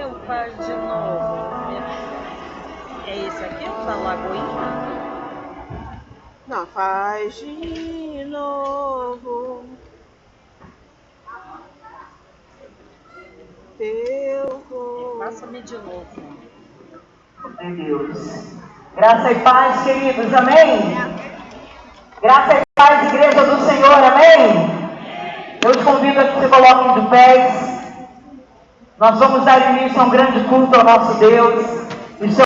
que eu faço de novo? É esse aqui, o da Lagoinha? Não, faz de novo. Teu corpo. Faça-me de novo. Meu Deus. Graça e paz, queridos, amém? Graça e paz, igreja do Senhor, amém? Eu te convido a que você coloque de pés. Nós vamos dar início a um grande culto ao nosso Deus. E seu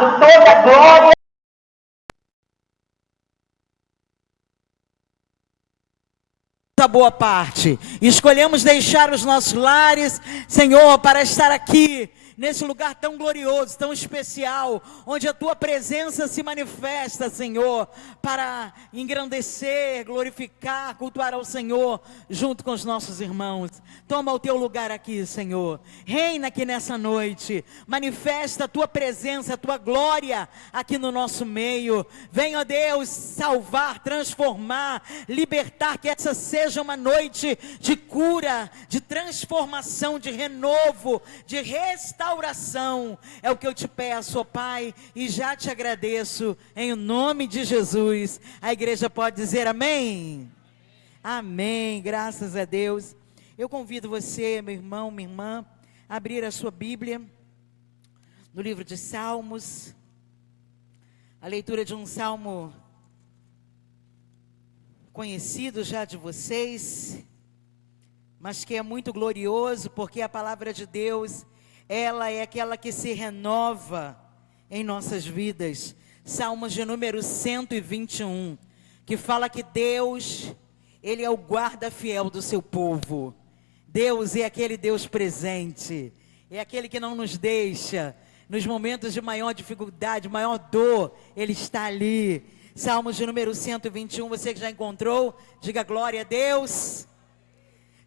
toda a glória. A boa parte. Escolhemos deixar os nossos lares, Senhor, para estar aqui nesse lugar tão glorioso, tão especial, onde a tua presença se manifesta, Senhor, para engrandecer, glorificar, cultuar ao Senhor, junto com os nossos irmãos. Toma o teu lugar aqui, Senhor. Reina aqui nessa noite. Manifesta a tua presença, a tua glória aqui no nosso meio. Venha, Deus, salvar, transformar, libertar, que essa seja uma noite de cura, de transformação, de renovo, de restauração. É o que eu te peço, ó Pai, e já te agradeço, em nome de Jesus. A igreja pode dizer amém? Amém, graças a Deus. Eu convido você, meu irmão, minha irmã, a abrir a sua Bíblia, no livro de Salmos, a leitura de um salmo conhecido já de vocês, mas que é muito glorioso, porque a palavra de Deus, ela é aquela que se renova em nossas vidas. Salmos de número 121, que fala que Deus, Ele é o guarda fiel do seu povo. Deus é aquele Deus presente, é aquele que não nos deixa, nos momentos de maior dificuldade, maior dor, Ele está ali. Salmos de número 121, você que já encontrou, diga glória a Deus.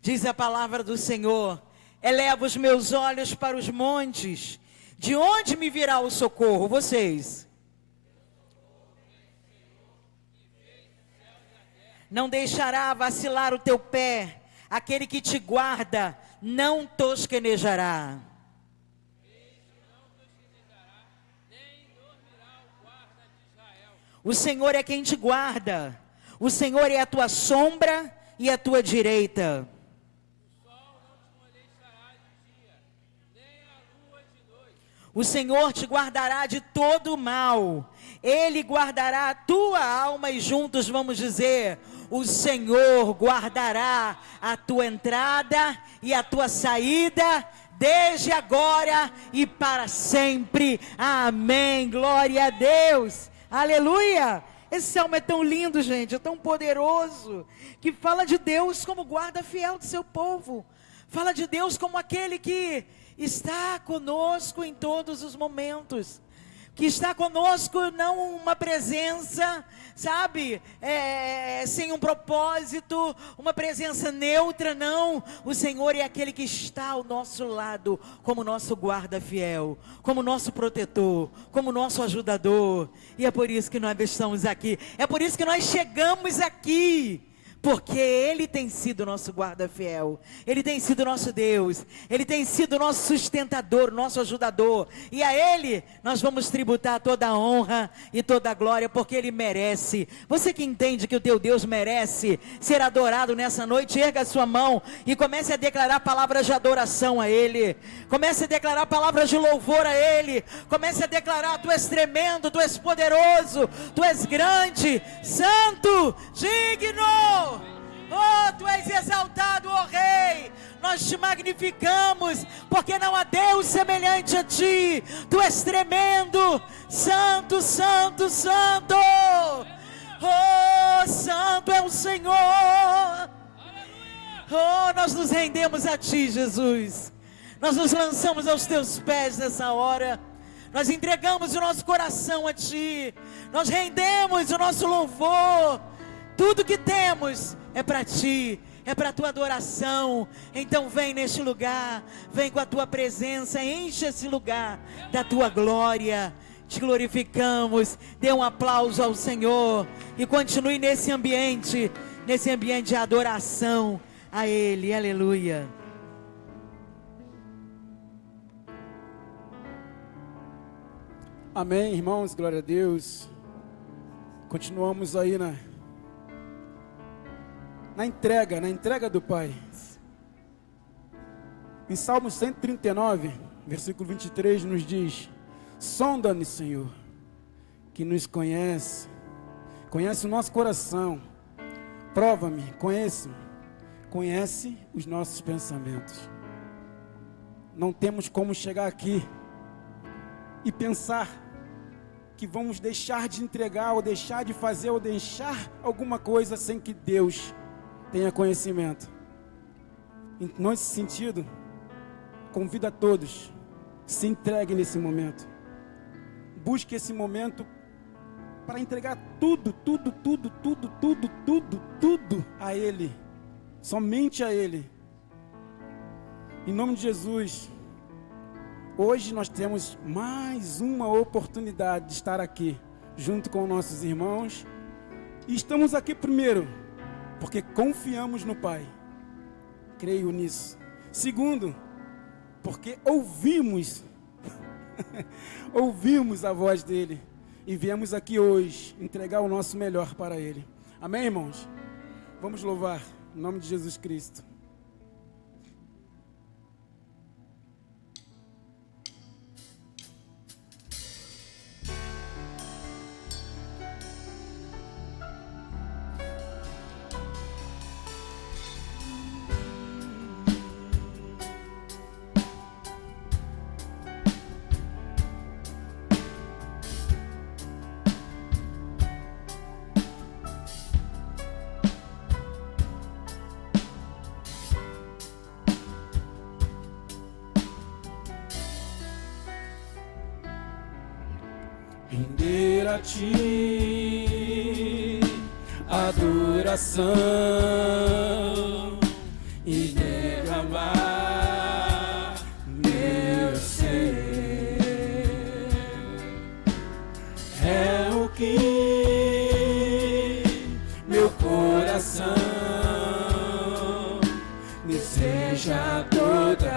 Diz a palavra do Senhor: eleva os meus olhos para os montes, de onde me virá o socorro? Vocês. Não deixará vacilar o teu pé, aquele que te guarda não tosquenejará. O Senhor é quem te guarda, o Senhor é a tua sombra e a tua direita. O Senhor te guardará de todo o mal, Ele guardará a tua alma, e juntos vamos dizer: o Senhor guardará a tua entrada e a tua saída, desde agora e para sempre. Amém, glória a Deus, aleluia. Esse salmo é tão lindo, gente, é tão poderoso, que fala de Deus como guarda fiel do seu povo, fala de Deus como aquele que está conosco em todos os momentos. que está conosco, não uma presença, sabe, sem um propósito, uma presença neutra, não. O Senhor é aquele que está ao nosso lado, como nosso guarda fiel, como nosso protetor, como nosso ajudador, e é por isso que nós estamos aqui, é por isso que nós chegamos aqui, porque Ele tem sido nosso guarda fiel, Ele tem sido nosso Deus, Ele tem sido nosso sustentador, nosso ajudador, e a Ele nós vamos tributar toda a honra e toda a glória, porque Ele merece. Você que entende que o teu Deus merece ser adorado nessa noite, erga a sua mão e comece a declarar palavras de adoração a Ele, comece a declarar palavras de louvor a Ele, comece a declarar: Tu és tremendo, Tu és poderoso, Tu és grande, santo, digno. Oh, Tu és exaltado, ó Rei. Nós Te magnificamos, porque não há Deus semelhante a Ti. Tu és tremendo, santo, santo, santo. Oh, santo é o Senhor. Oh, nós nos rendemos a Ti, Jesus. Nós nos lançamos aos Teus pés nessa hora. Nós entregamos o nosso coração a Ti. Nós rendemos o nosso louvor. Tudo que temos é para Ti, é para a Tua adoração. Então vem neste lugar, vem com a Tua presença, enche esse lugar da Tua glória. Te glorificamos. Dê um aplauso ao Senhor e continue nesse ambiente de adoração a Ele. Aleluia. Amém, irmãos, glória a Deus. Continuamos aí na entrega do Pai. Em Salmo 139, versículo 23 nos diz: sonda-me, Senhor, que nos conhece o nosso coração, prova-me, conhece os nossos pensamentos. Não temos como chegar aqui e pensar que vamos deixar de entregar, ou deixar de fazer, ou deixar alguma coisa sem que Deus tenha conhecimento. Nesse sentido, convido a todos, se entreguem nesse momento. Busque esse momento para entregar tudo a Ele, somente a Ele. Em nome de Jesus. Hoje nós temos mais uma oportunidade de estar aqui, junto com nossos irmãos. E estamos aqui primeiro, porque confiamos no Pai. Creio nisso. Segundo, porque ouvimos a voz dEle. E viemos aqui hoje entregar o nosso melhor para Ele. Amém, irmãos? Vamos louvar em nome de Jesus Cristo. Render a Ti adoração e derramar meu ser. É o que meu coração deseja toda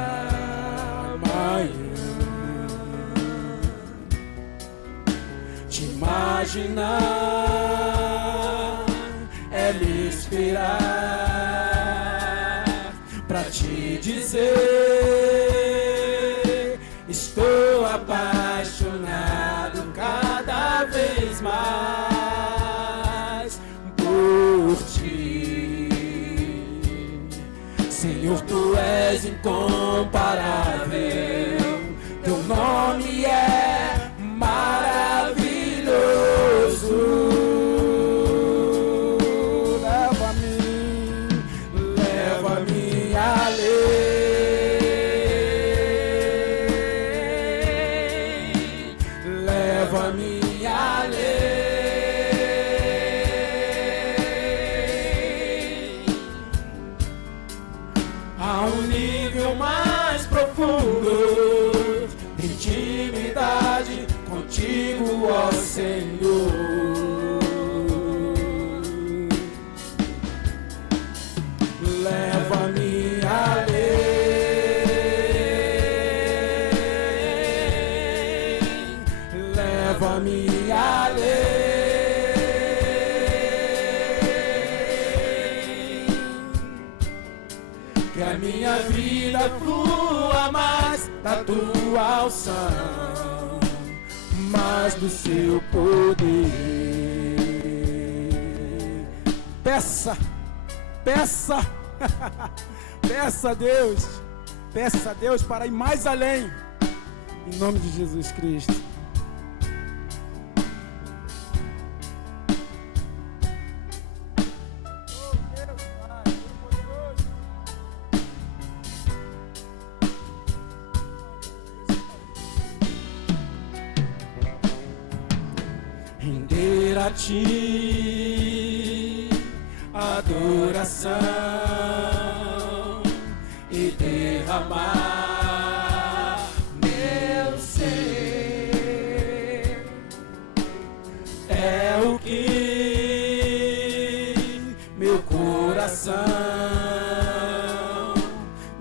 manhã. Imaginar é me inspirar pra te dizer: estou apaixonado cada vez mais por Ti. Senhor, Tu és incomparável, Teu nome é maravilhoso. Leva-me além, leva a minha vida flua mais da tua unção, mais do seu poder. Peça, peça, peça a Deus para ir mais além, em nome de Jesus Cristo. Render a ti adoração e derramar meu ser é o que meu coração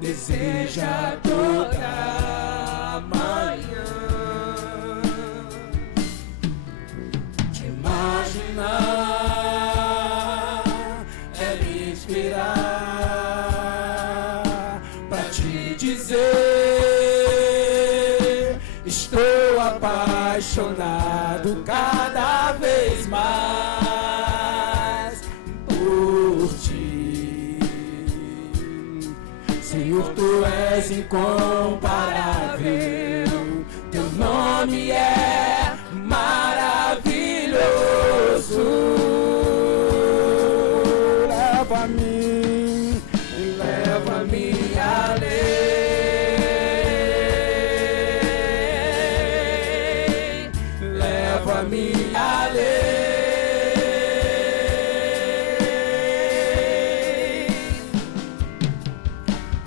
deseja toda manhã. Te imaginar é me inspirar pra te dizer: estou apaixonado cada vez mais por ti. Senhor, tu és incomparável, teu nome é maravilhoso. Leva-me, leva-me além, leva-me além.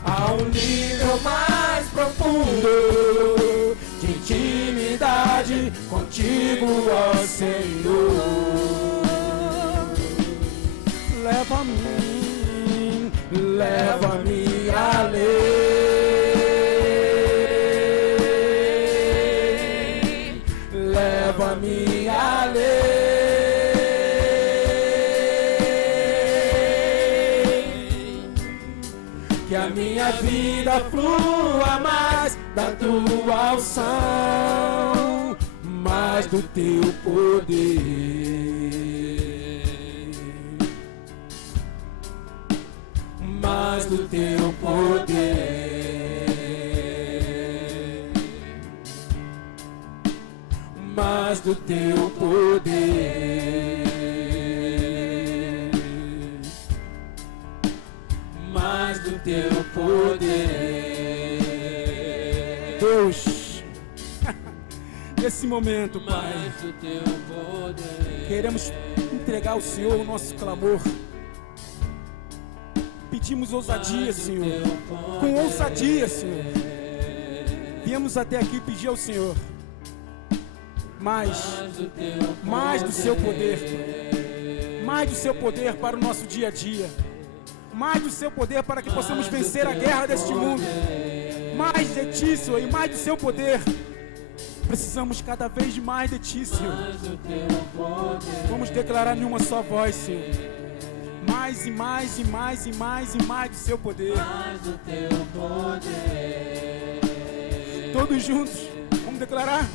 A um nível mais profundo de intimidade contigo, ó Senhor. Leva-me, leva-me além, leva-me além. Que a minha vida flua mais da tua unção, mais do teu poder, mais do teu poder, mais do teu poder, mais do teu poder. Deus, nesse momento, Pai, queremos entregar ao Senhor o nosso clamor. Pedimos ousadia, Senhor, com ousadia, Senhor. Viemos até aqui pedir ao Senhor mais do seu poder, mais do seu poder para o nosso dia a dia, mais do seu poder para que possamos vencer a guerra deste mundo, mais de ti, Senhor, e mais do seu poder. Precisamos cada vez mais de ti, Senhor. Vamos declarar em uma só voz, Senhor: mais e mais e mais e mais e mais do seu poder. Todos juntos, vamos declarar: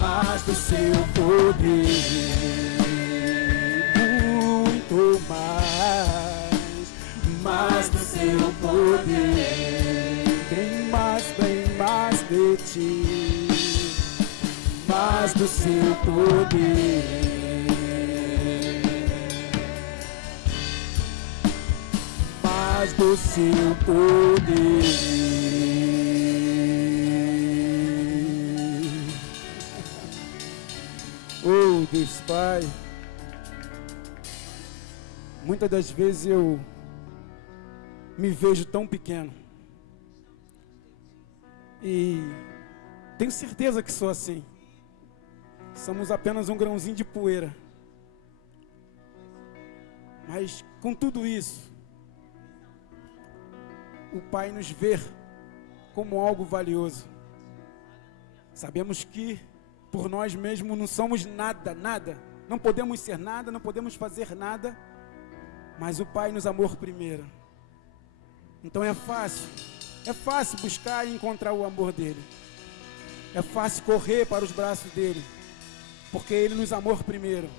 mais do seu poder, muito mais do seu poder, bem mais de ti, mais do seu poder, mais do seu poder. Oh, Deus Pai, muitas das vezes eu me vejo tão pequeno e tenho certeza que sou assim. Somos apenas um grãozinho de poeira, mas com tudo isso, o Pai nos vê como algo valioso. Sabemos que por nós mesmos não somos nada, não podemos ser nada, não podemos fazer nada, mas o Pai nos amou primeiro. Então é fácil buscar e encontrar o amor dele. É fácil correr para os braços dele, porque ele nos amou primeiro.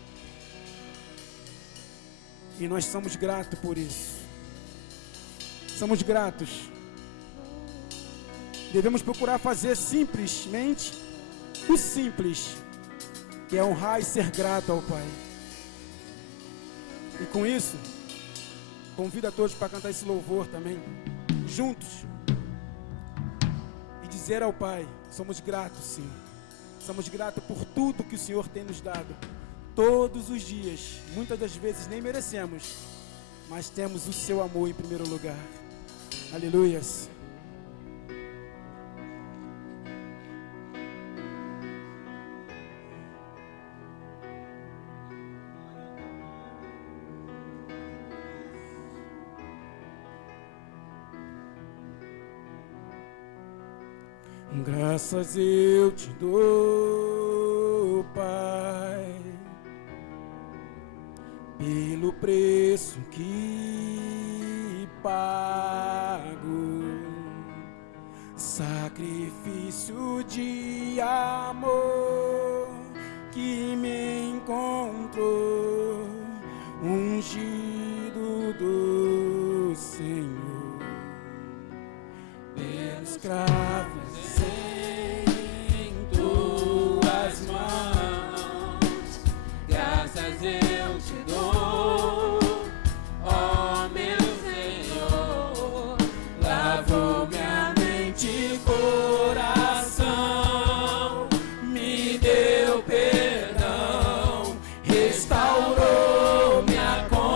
E nós somos gratos por isso. Somos gratos. Devemos procurar fazer simplesmente o simples, que é honrar e ser grato ao Pai. E com isso, convido a todos para cantar esse louvor também, juntos, e dizer ao Pai: somos gratos, sim. Somos gratos por tudo que o Senhor tem nos dado, todos os dias. Muitas das vezes nem merecemos, mas temos o seu amor em primeiro lugar. Aleluias. Graças eu te dou, Pai, pelo preço que pago, sacrifício de amor que me encontrou, ungido do Senhor, pelos cravos em tuas mãos. Graças eu te dou, ó meu Senhor. Lavou minha mente e coração, me deu perdão, restaurou minha comunhão.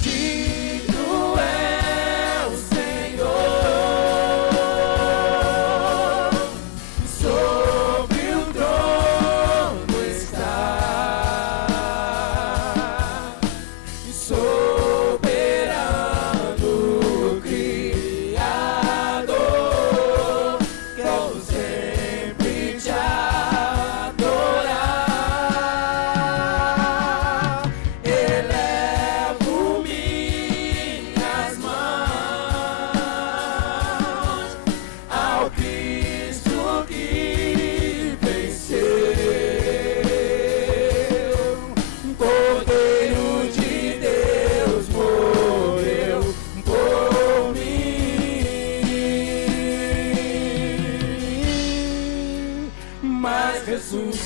Digno é o Senhor, sobre o trono está, soberano Criador, quero sempre te adorar. Elevo minhas mãos ao Cristo que venceu, Cordeiro de Deus morreu por mim, mas ressuscitou.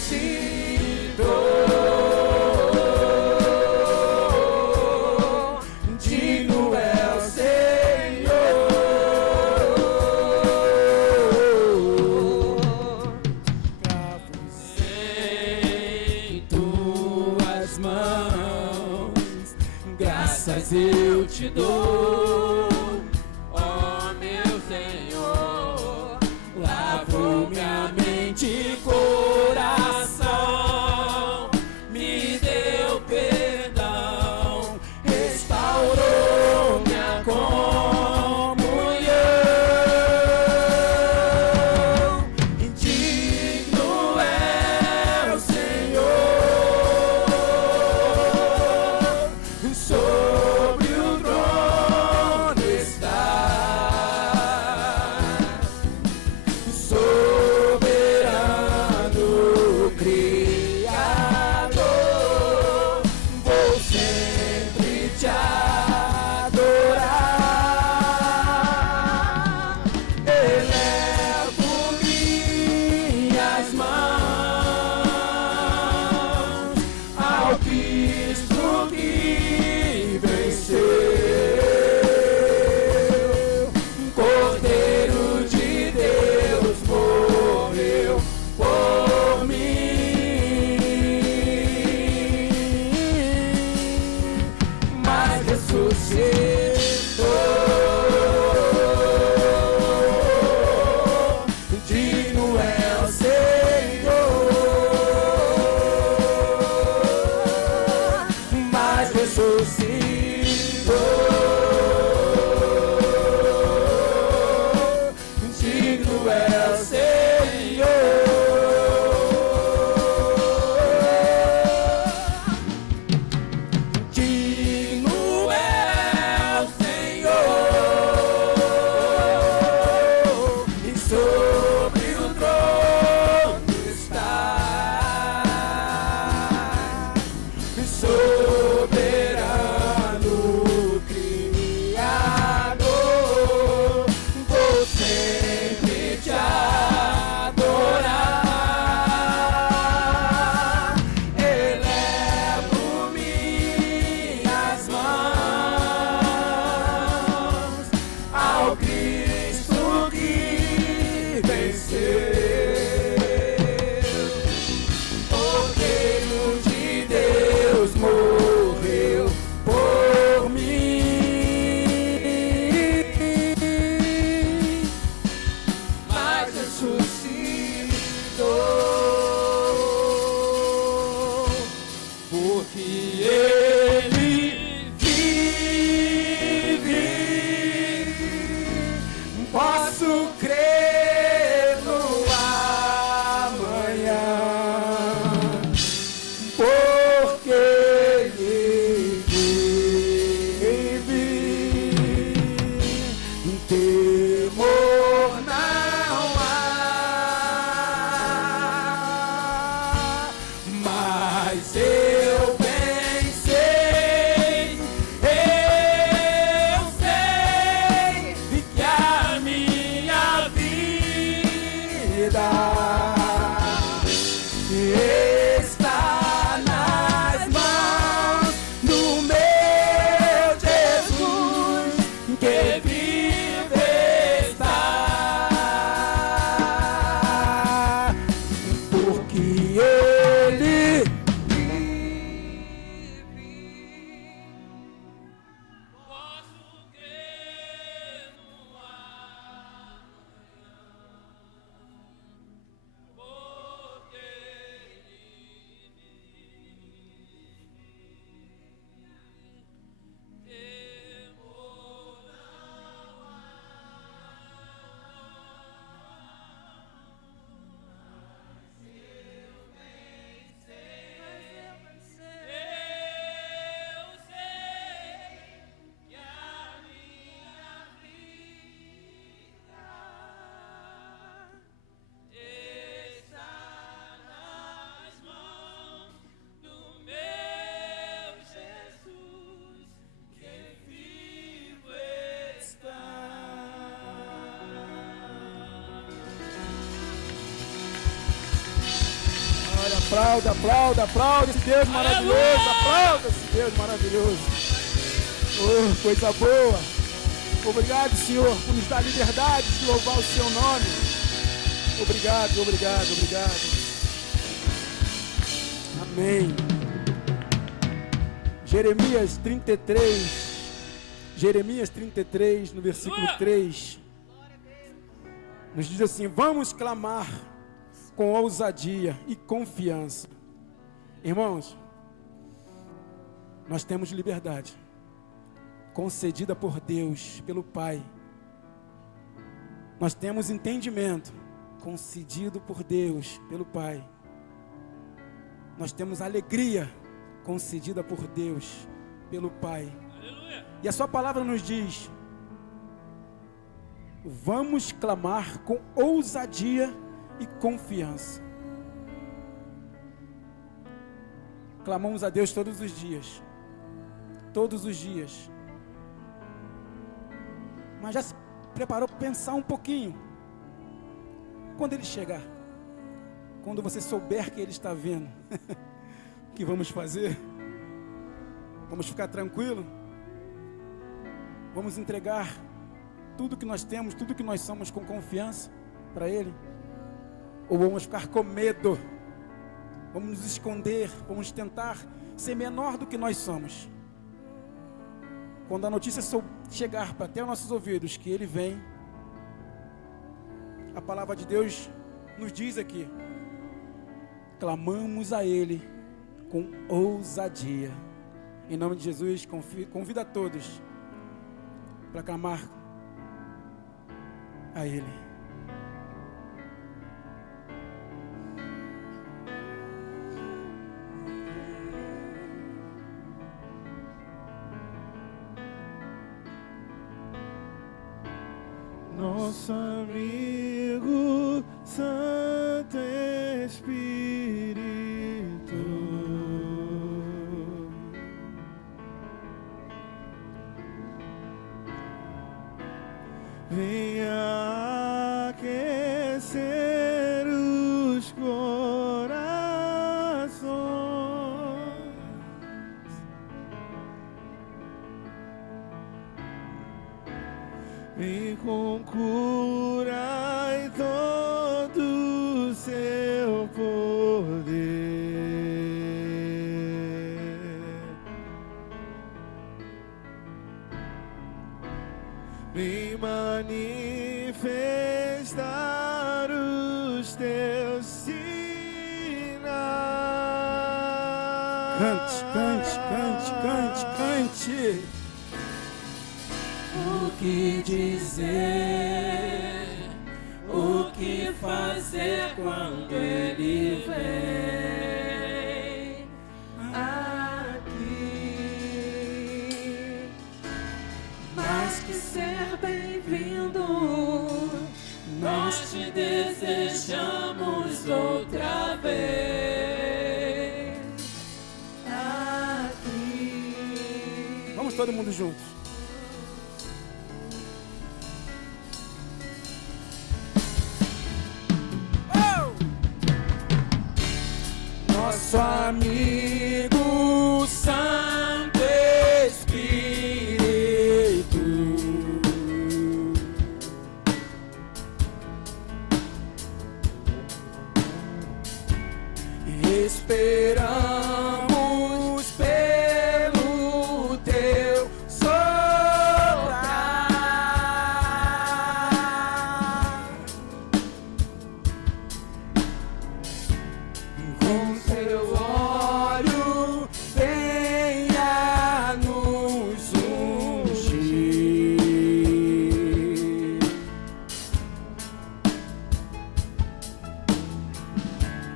Digno é o Senhor. Cravos em tuas mãos, graças eu te dou, ó meu Senhor. Lavou minha mente e coração, me deu perdão, restaurou minha comunhão. Digno é o Senhor, sobre o trono está, soberano Aplauda esse Deus maravilhoso, aplauda esse Deus maravilhoso. Oh, coisa boa. Obrigado, Senhor, por nos dar liberdade de louvar o seu nome. Obrigado. Amém. Jeremias 33, no versículo 3, nos diz assim: vamos clamar com ousadia e confiança. Irmãos, nós temos liberdade concedida por Deus, pelo Pai. Nós temos entendimento concedido por Deus, pelo Pai. Nós temos alegria concedida por Deus, pelo Pai. Aleluia. E a sua palavra nos diz: vamos clamar com ousadia e confiança. Clamamos a Deus todos os dias. Mas já se preparou para pensar um pouquinho? Quando Ele chegar, quando você souber que Ele está vindo, o que vamos fazer? Vamos ficar tranquilo? Vamos entregar tudo que nós temos, tudo que nós somos com confiança para Ele? Ou vamos ficar com medo? Vamos nos esconder, vamos tentar ser menor do que nós somos? Quando a notícia chegar para até os nossos ouvidos que Ele vem, a palavra de Deus nos diz aqui: clamamos a Ele com ousadia. Em nome de Jesus, convido a todos para clamar a Ele. Nosso amigo Santo Espírito, venha aquecer os corações, vem com cura e todo o seu poder, vem manifestar os teus sinais. Cante. O que dizer, o que fazer quando Ele vem aqui? Mais que ser bem-vindo, nós te desejamos outra vez aqui. Vamos todo mundo juntos. Nosso amigo Santo Espírito, esperamos pelo teu soprar, com seu óleo venha nos ungir,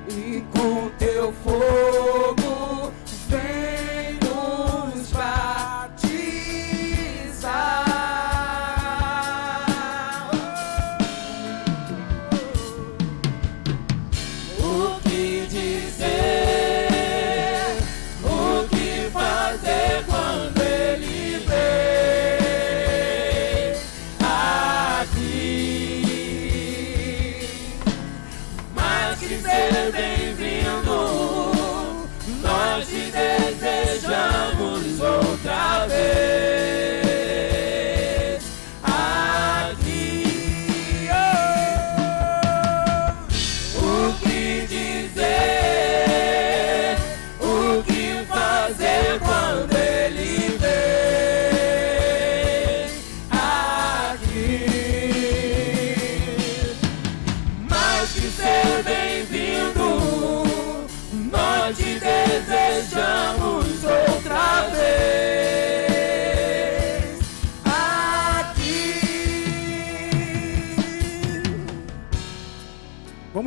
e com teu fogo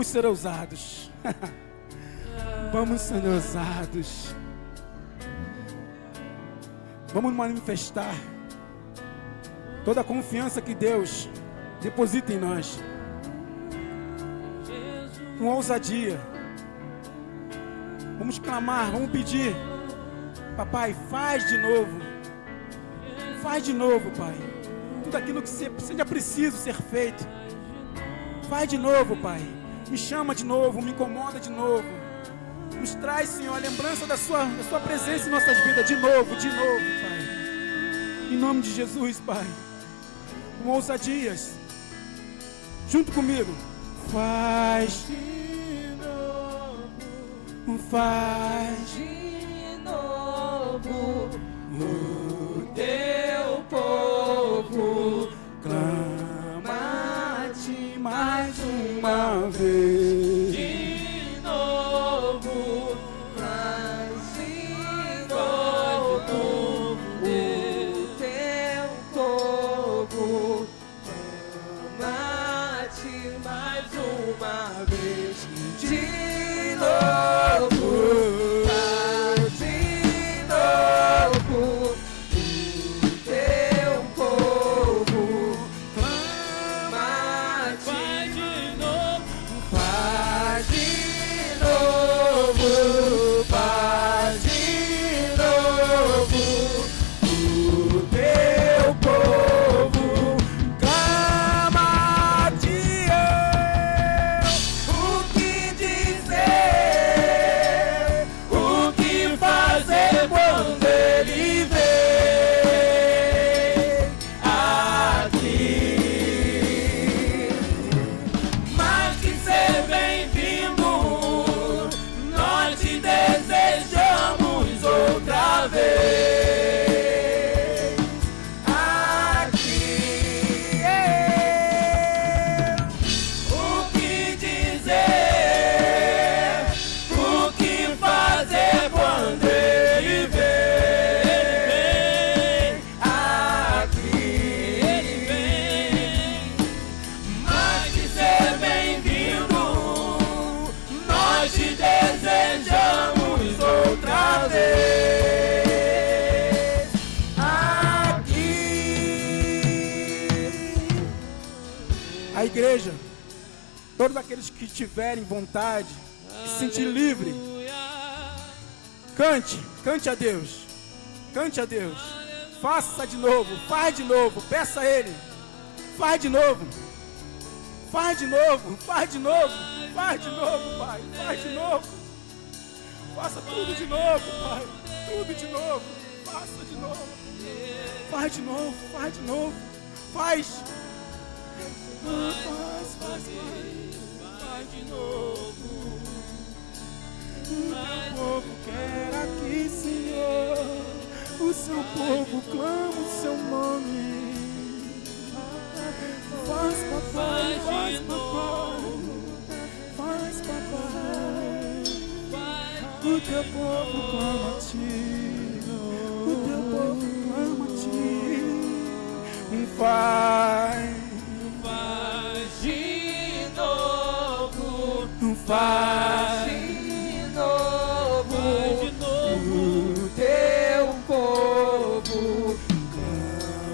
ser ousados. Vamos ser ousados. Vamos manifestar toda a confiança que Deus deposita em nós. Com ousadia. Vamos clamar, vamos pedir. Papai, faz de novo. Faz de novo, Pai. Tudo aquilo que seja preciso ser feito. Faz de novo, Pai. Me chama de novo, me incomoda de novo. Nos traz, Senhor, a lembrança da sua presença em nossas vidas. De novo, Pai. Em nome de Jesus, Pai. Com ousadias. Junto comigo. Faz de novo. Faz de novo. O teu povo clama-te mais uma vez. De novo, faz de novo. O teu povo clama-te mais uma vez. De novo. A igreja, todos aqueles que tiverem vontade, que se sentir livre, cante a Deus, cante a Deus, faça de novo, faz de novo, peça a Ele, faz de novo, faz de novo, faz de novo, faz de novo, Pai, faz de novo, faça tudo de novo, Pai, tudo de novo, faça de novo, faz de novo, faz de novo, faz de novo. O teu povo quer aqui, Senhor. O seu povo clama o seu nome. Faz, papai, faz, papai. Faz, papai. O teu povo clama a ti. O teu povo clama a ti. Faz. Faz de novo, o teu povo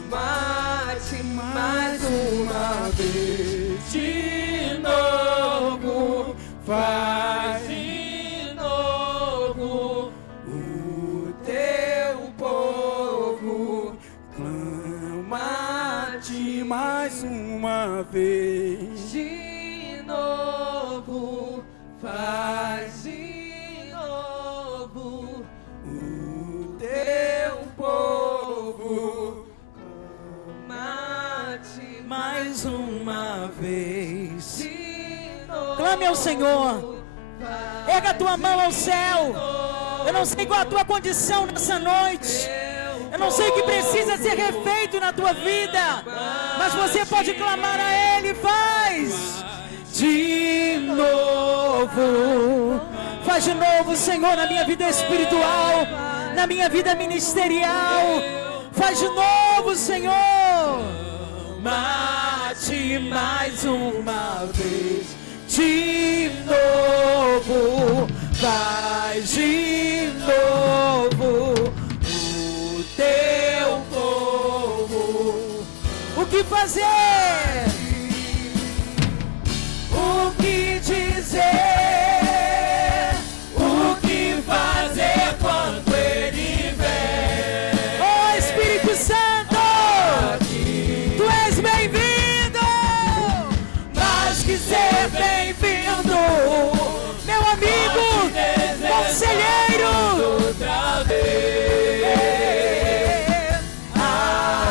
clama-te mais uma vez. De novo, faz de novo, o teu povo clama-te mais uma vez. De novo, faz de novo, o teu povo clama-te mais uma vez. De novo, clame ao Senhor, erga a tua mão ao céu. Eu não sei qual a tua condição nessa noite, eu não sei o que precisa ser refeito na tua vida, mas você pode clamar a Ele. Faz de novo, faz de novo, Senhor, na minha vida espiritual, na minha vida ministerial. Faz de novo, Senhor. Mate mais uma vez. de novo, faz de novo o teu povo. O que fazer? O que dizer? O que fazer quando Ele vem? Oh Espírito Santo, Tu és bem-vindo, mas que ser bem-vindo, meu amigo, conselheiro. Outra vez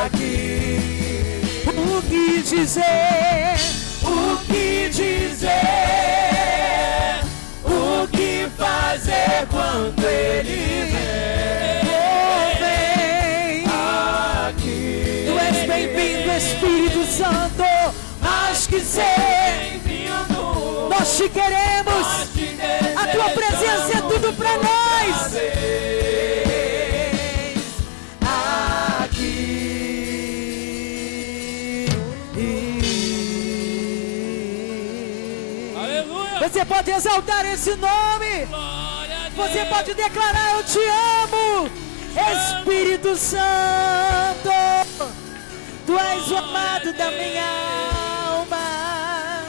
aqui, o que dizer? O que dizer? O que fazer quando Ele vem? Oh, vem aqui. Tu és bem-vindo, Espírito Santo, mas que ser bem-vindo. Nós te queremos. A tua presença é tudo para nós. Você pode exaltar esse nome. Você pode declarar: eu te amo, Espírito Santo. Tu és o amado da minha alma.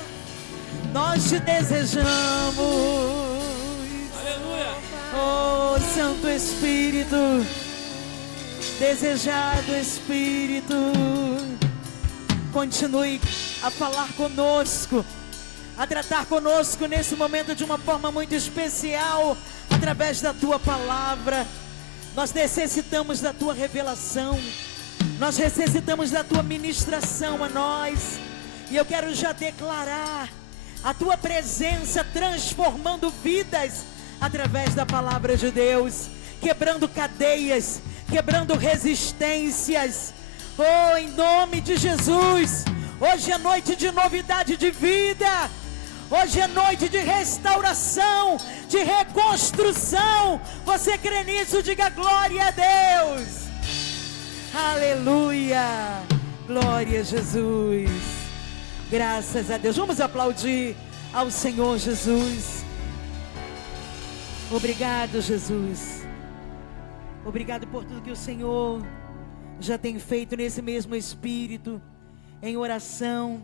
Nós te desejamos. Oh Santo Espírito, desejado Espírito, continue a falar conosco, a tratar conosco nesse momento de uma forma muito especial, através da Tua palavra. Nós necessitamos da Tua revelação, nós necessitamos da Tua ministração a nós. E eu quero já declarar a Tua presença transformando vidas através da palavra de Deus, quebrando cadeias, quebrando resistências. Oh, em nome de Jesus, hoje é noite de novidade de vida. Hoje é noite de restauração, de reconstrução. Você crê nisso? Diga glória a Deus. Aleluia. Glória a Jesus. Graças a Deus. Vamos aplaudir ao Senhor Jesus. Obrigado, Jesus. Obrigado por tudo que o Senhor já tem feito nesse mesmo espírito, em oração.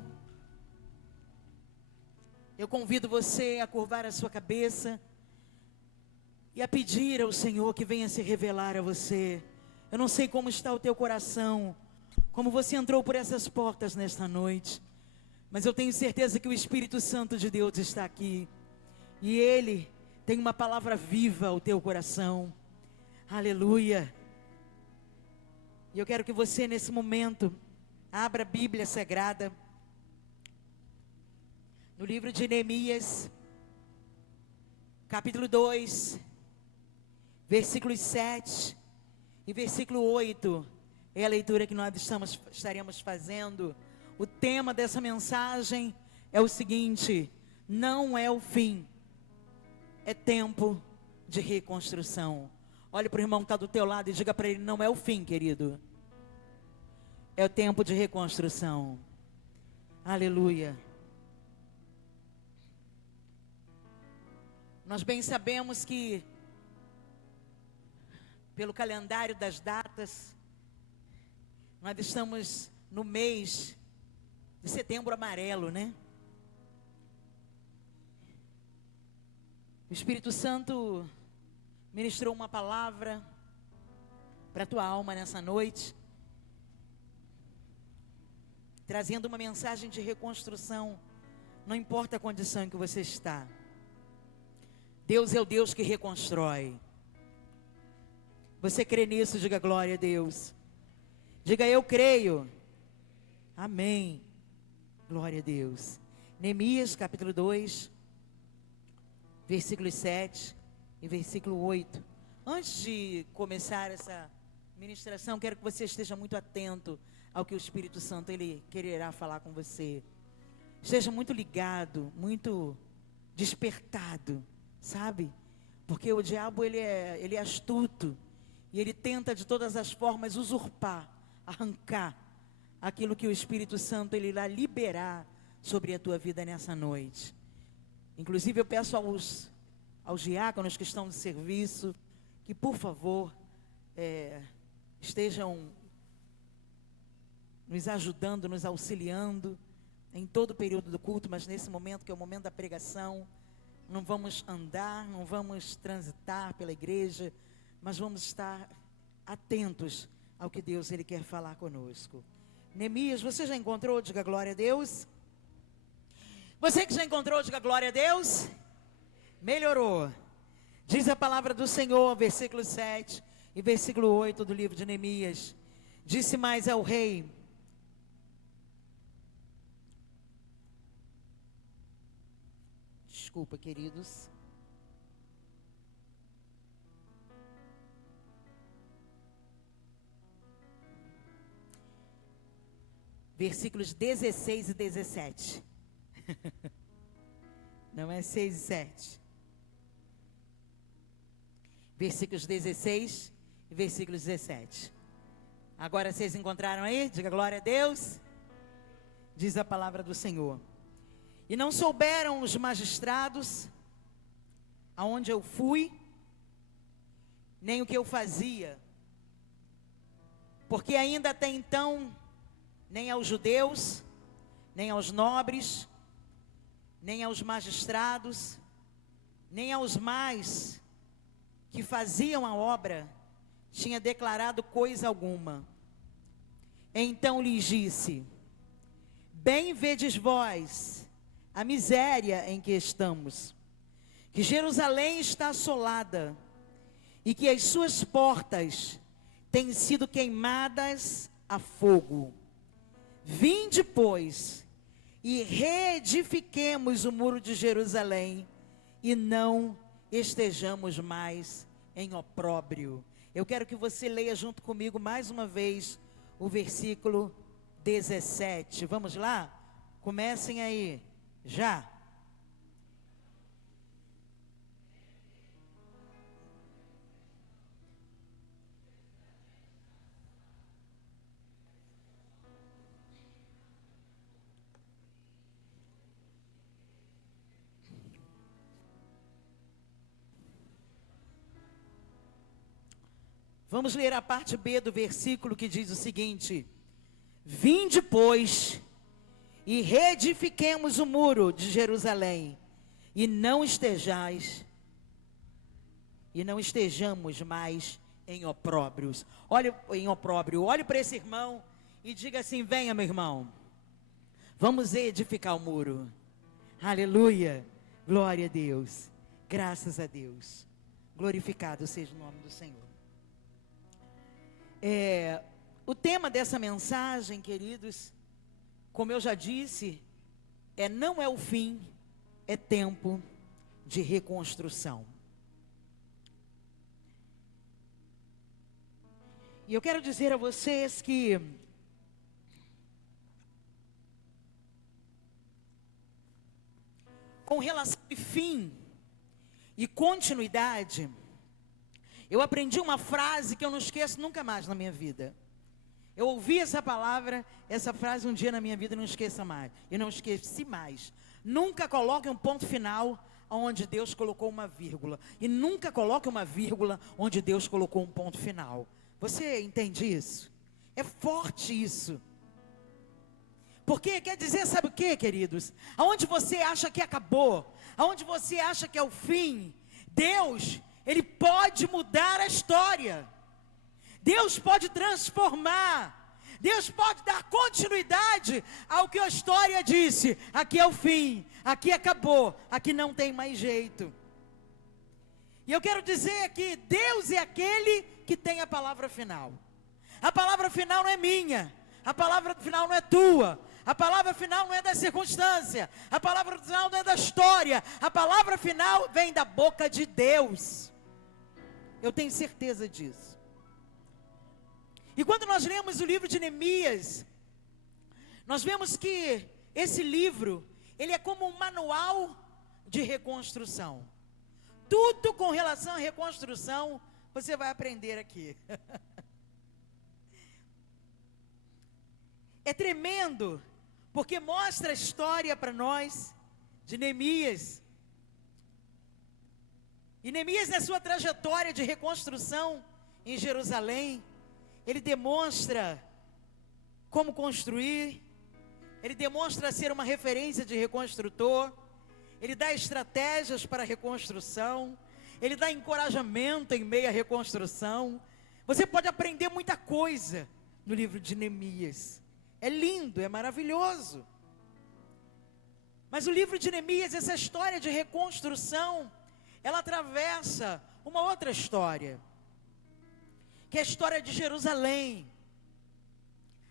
Eu convido você a curvar a sua cabeça e a pedir ao Senhor que venha se revelar a você. Eu não sei como está o teu coração, como você entrou por essas portas nesta noite, mas eu tenho certeza que o Espírito Santo de Deus está aqui, e Ele tem uma palavra viva ao teu coração. Aleluia. E eu quero que você nesse momento abra a Bíblia Sagrada no livro de Neemias, capítulo 2, versículos 7 e versículo 8, é a leitura que nós estaremos fazendo. O tema dessa mensagem é o seguinte: não é o fim, é tempo de reconstrução. Olhe para o irmão que está do teu lado e diga para ele: não é o fim, querido, é o tempo de reconstrução. Aleluia. Nós bem sabemos que, pelo calendário das datas, nós estamos no mês de Setembro Amarelo, né? O Espírito Santo ministrou uma palavra para a tua alma nessa noite, trazendo uma mensagem de reconstrução. Não importa a condição em que você está, Deus é o Deus que reconstrói. Você crê nisso? Diga glória a Deus. Diga: eu creio. Amém. Glória a Deus. Neemias capítulo 2, versículos 7 e versículo 8. Antes de começar essa ministração, quero que você esteja muito atento ao que o Espírito Santo ele quererá falar com você. Esteja muito ligado, muito despertado, sabe? Porque o diabo ele é astuto, e ele tenta de todas as formas usurpar, arrancar aquilo que o Espírito Santo ele irá liberar sobre a tua vida nessa noite. Inclusive eu peço aos diáconos que estão de serviço, que por favor, estejam nos ajudando, nos auxiliando, em todo o período do culto, mas nesse momento que é o momento da pregação, não vamos andar, não vamos transitar pela igreja, mas vamos estar atentos ao que Deus Ele quer falar conosco. Neemias, você já encontrou? Diga glória a Deus. Você que já encontrou, diga glória a Deus. Melhorou. Diz a palavra do Senhor, versículo 7 e versículo 8 do livro de Neemias. Disse mais ao rei: desculpa, queridos. Versículos 16 e 17. Não é 6 e 7. Versículos 16 e versículos 17. Agora vocês encontraram aí? Diga glória a Deus. Diz a palavra do Senhor. E não souberam os magistrados aonde eu fui, nem o que eu fazia, porque ainda até então, nem aos judeus, nem aos nobres, nem aos magistrados, nem aos mais que faziam a obra, tinha declarado coisa alguma. Então lhes disse: bem vedes vós a miséria em que estamos, que Jerusalém está assolada, e que as suas portas têm sido queimadas a fogo. Vinde, pois, e reedifiquemos o muro de Jerusalém, e não estejamos mais em opróbrio. Eu quero que você leia junto comigo mais uma vez o versículo 17. Vamos lá? Comecem aí. Já. Vamos ler a parte B do versículo que diz o seguinte: vinde, pois, e reedifiquemos o muro de Jerusalém, e não estejamos mais em opróbrios. Olhe para esse irmão e diga assim: venha, meu irmão, vamos edificar o muro. Aleluia, glória a Deus, graças a Deus, glorificado seja o nome do Senhor. O tema dessa mensagem, queridos, como eu já disse, não é o fim, é tempo de reconstrução. E eu quero dizer a vocês que com relação ao fim e continuidade, eu aprendi uma frase que eu não esqueço nunca mais na minha vida. Eu ouvi essa frase um dia na minha vida e não esqueça mais. E não esqueci mais. Nunca coloque um ponto final onde Deus colocou uma vírgula. E nunca coloque uma vírgula onde Deus colocou um ponto final. Você entende isso? É forte isso. Porque quer dizer, sabe o que, queridos? Aonde você acha que acabou, aonde você acha que é o fim, Deus, Ele pode mudar a história. Deus pode transformar. Deus pode dar continuidade ao que a história disse. Aqui é o fim, aqui acabou, aqui não tem mais jeito. E eu quero dizer que Deus é aquele que tem a palavra final. A palavra final não é minha, a palavra final não é tua, a palavra final não é da circunstância, a palavra final não é da história, a palavra final vem da boca de Deus. Eu tenho certeza disso. E quando nós lemos o livro de Neemias, nós vemos que esse livro, ele é como um manual de reconstrução. Tudo com relação à reconstrução, você vai aprender aqui. É tremendo, porque mostra a história para nós de Neemias, E Neemias, na sua trajetória de reconstrução em Jerusalém, ele demonstra como construir, ele demonstra ser uma referência de reconstrutor, ele dá estratégias para a reconstrução, ele dá encorajamento em meio à reconstrução. Você pode aprender muita coisa no livro de Neemias. É lindo, é maravilhoso. Mas o livro de Neemias, essa história de reconstrução, ela atravessa uma outra história, que é a história de Jerusalém.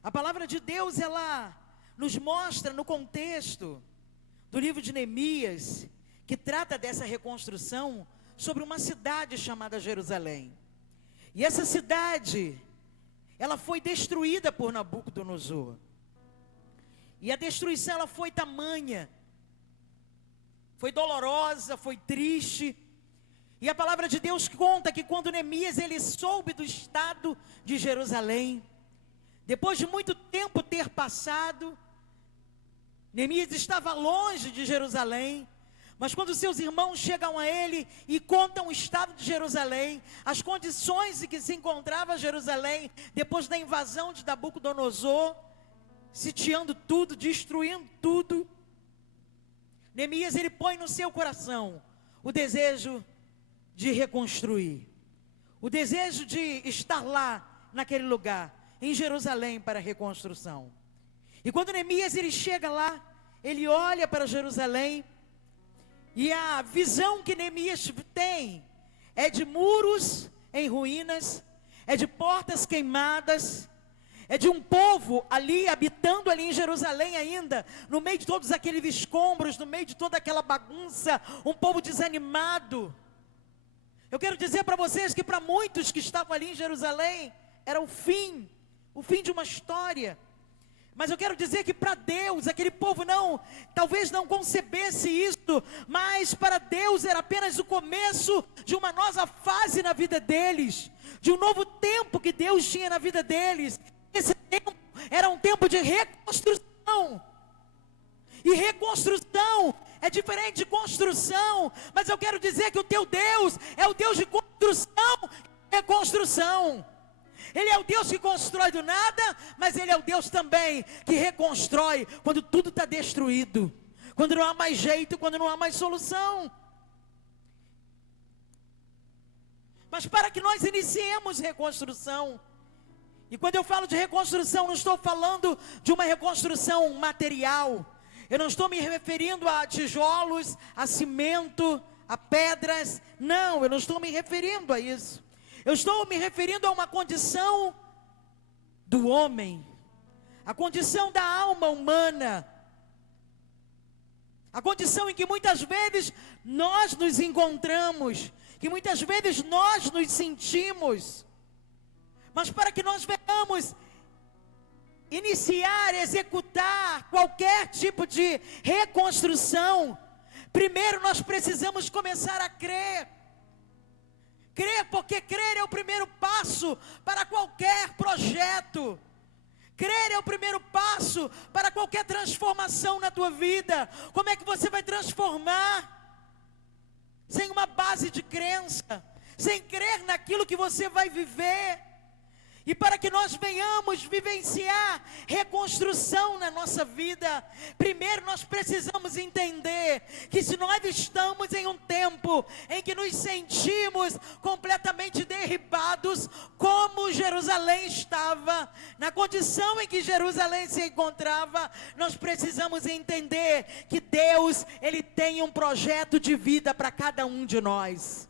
A palavra de Deus, ela nos mostra no contexto do livro de Neemias, que trata dessa reconstrução, sobre uma cidade chamada Jerusalém. E essa cidade, ela foi destruída por Nabucodonosor. E a destruição, ela foi tamanha, foi dolorosa, foi triste. E a palavra de Deus conta que quando Neemias, ele soube do estado de Jerusalém, depois de muito tempo ter passado, Neemias estava longe de Jerusalém, mas quando seus irmãos chegam a ele e contam o estado de Jerusalém, as condições em que se encontrava Jerusalém, depois da invasão de Nabucodonosor, sitiando tudo, destruindo tudo, Neemias, ele põe no seu coração o desejo de reconstruir, o desejo de estar lá, naquele lugar, em Jerusalém, para a reconstrução. E quando Neemias, ele chega lá, ele olha para Jerusalém, e a visão que Neemias tem é de muros em ruínas, é de portas queimadas, é de um povo ali, habitando ali em Jerusalém ainda, no meio de todos aqueles escombros, no meio de toda aquela bagunça, um povo desanimado. Eu quero dizer para vocês que para muitos que estavam ali em Jerusalém, era o fim de uma história. Mas eu quero dizer que para Deus, aquele povo talvez não concebesse isso, mas para Deus era apenas o começo de uma nova fase na vida deles, de um novo tempo que Deus tinha na vida deles. Esse tempo era um tempo de reconstrução, e reconstrução é diferente de construção, mas eu quero dizer que o teu Deus é o Deus de construção e reconstrução. Ele é o Deus que constrói do nada, mas Ele é o Deus também que reconstrói quando tudo está destruído, quando não há mais jeito, quando não há mais solução. Mas para que nós iniciemos reconstrução, e quando eu falo de reconstrução, não estou falando de uma reconstrução material, eu não estou me referindo a tijolos, a cimento, a pedras, não, eu não estou me referindo a isso. Eu estou me referindo a uma condição do homem, a condição da alma humana, a condição em que muitas vezes nós nos encontramos, que muitas vezes nós nos sentimos. Mas para que nós venhamos iniciar, executar qualquer tipo de reconstrução, primeiro nós precisamos começar a crer. Crer, porque crer é o primeiro passo para qualquer projeto. Crer é o primeiro passo para qualquer transformação na tua vida. Como é que você vai transformar sem uma base de crença, sem crer naquilo que você vai viver? E para que nós venhamos vivenciar reconstrução na nossa vida, primeiro nós precisamos entender que se nós estamos em um tempo em que nos sentimos completamente derribados, como Jerusalém estava, na condição em que Jerusalém se encontrava, nós precisamos entender que Deus, Ele tem um projeto de vida para cada um de nós.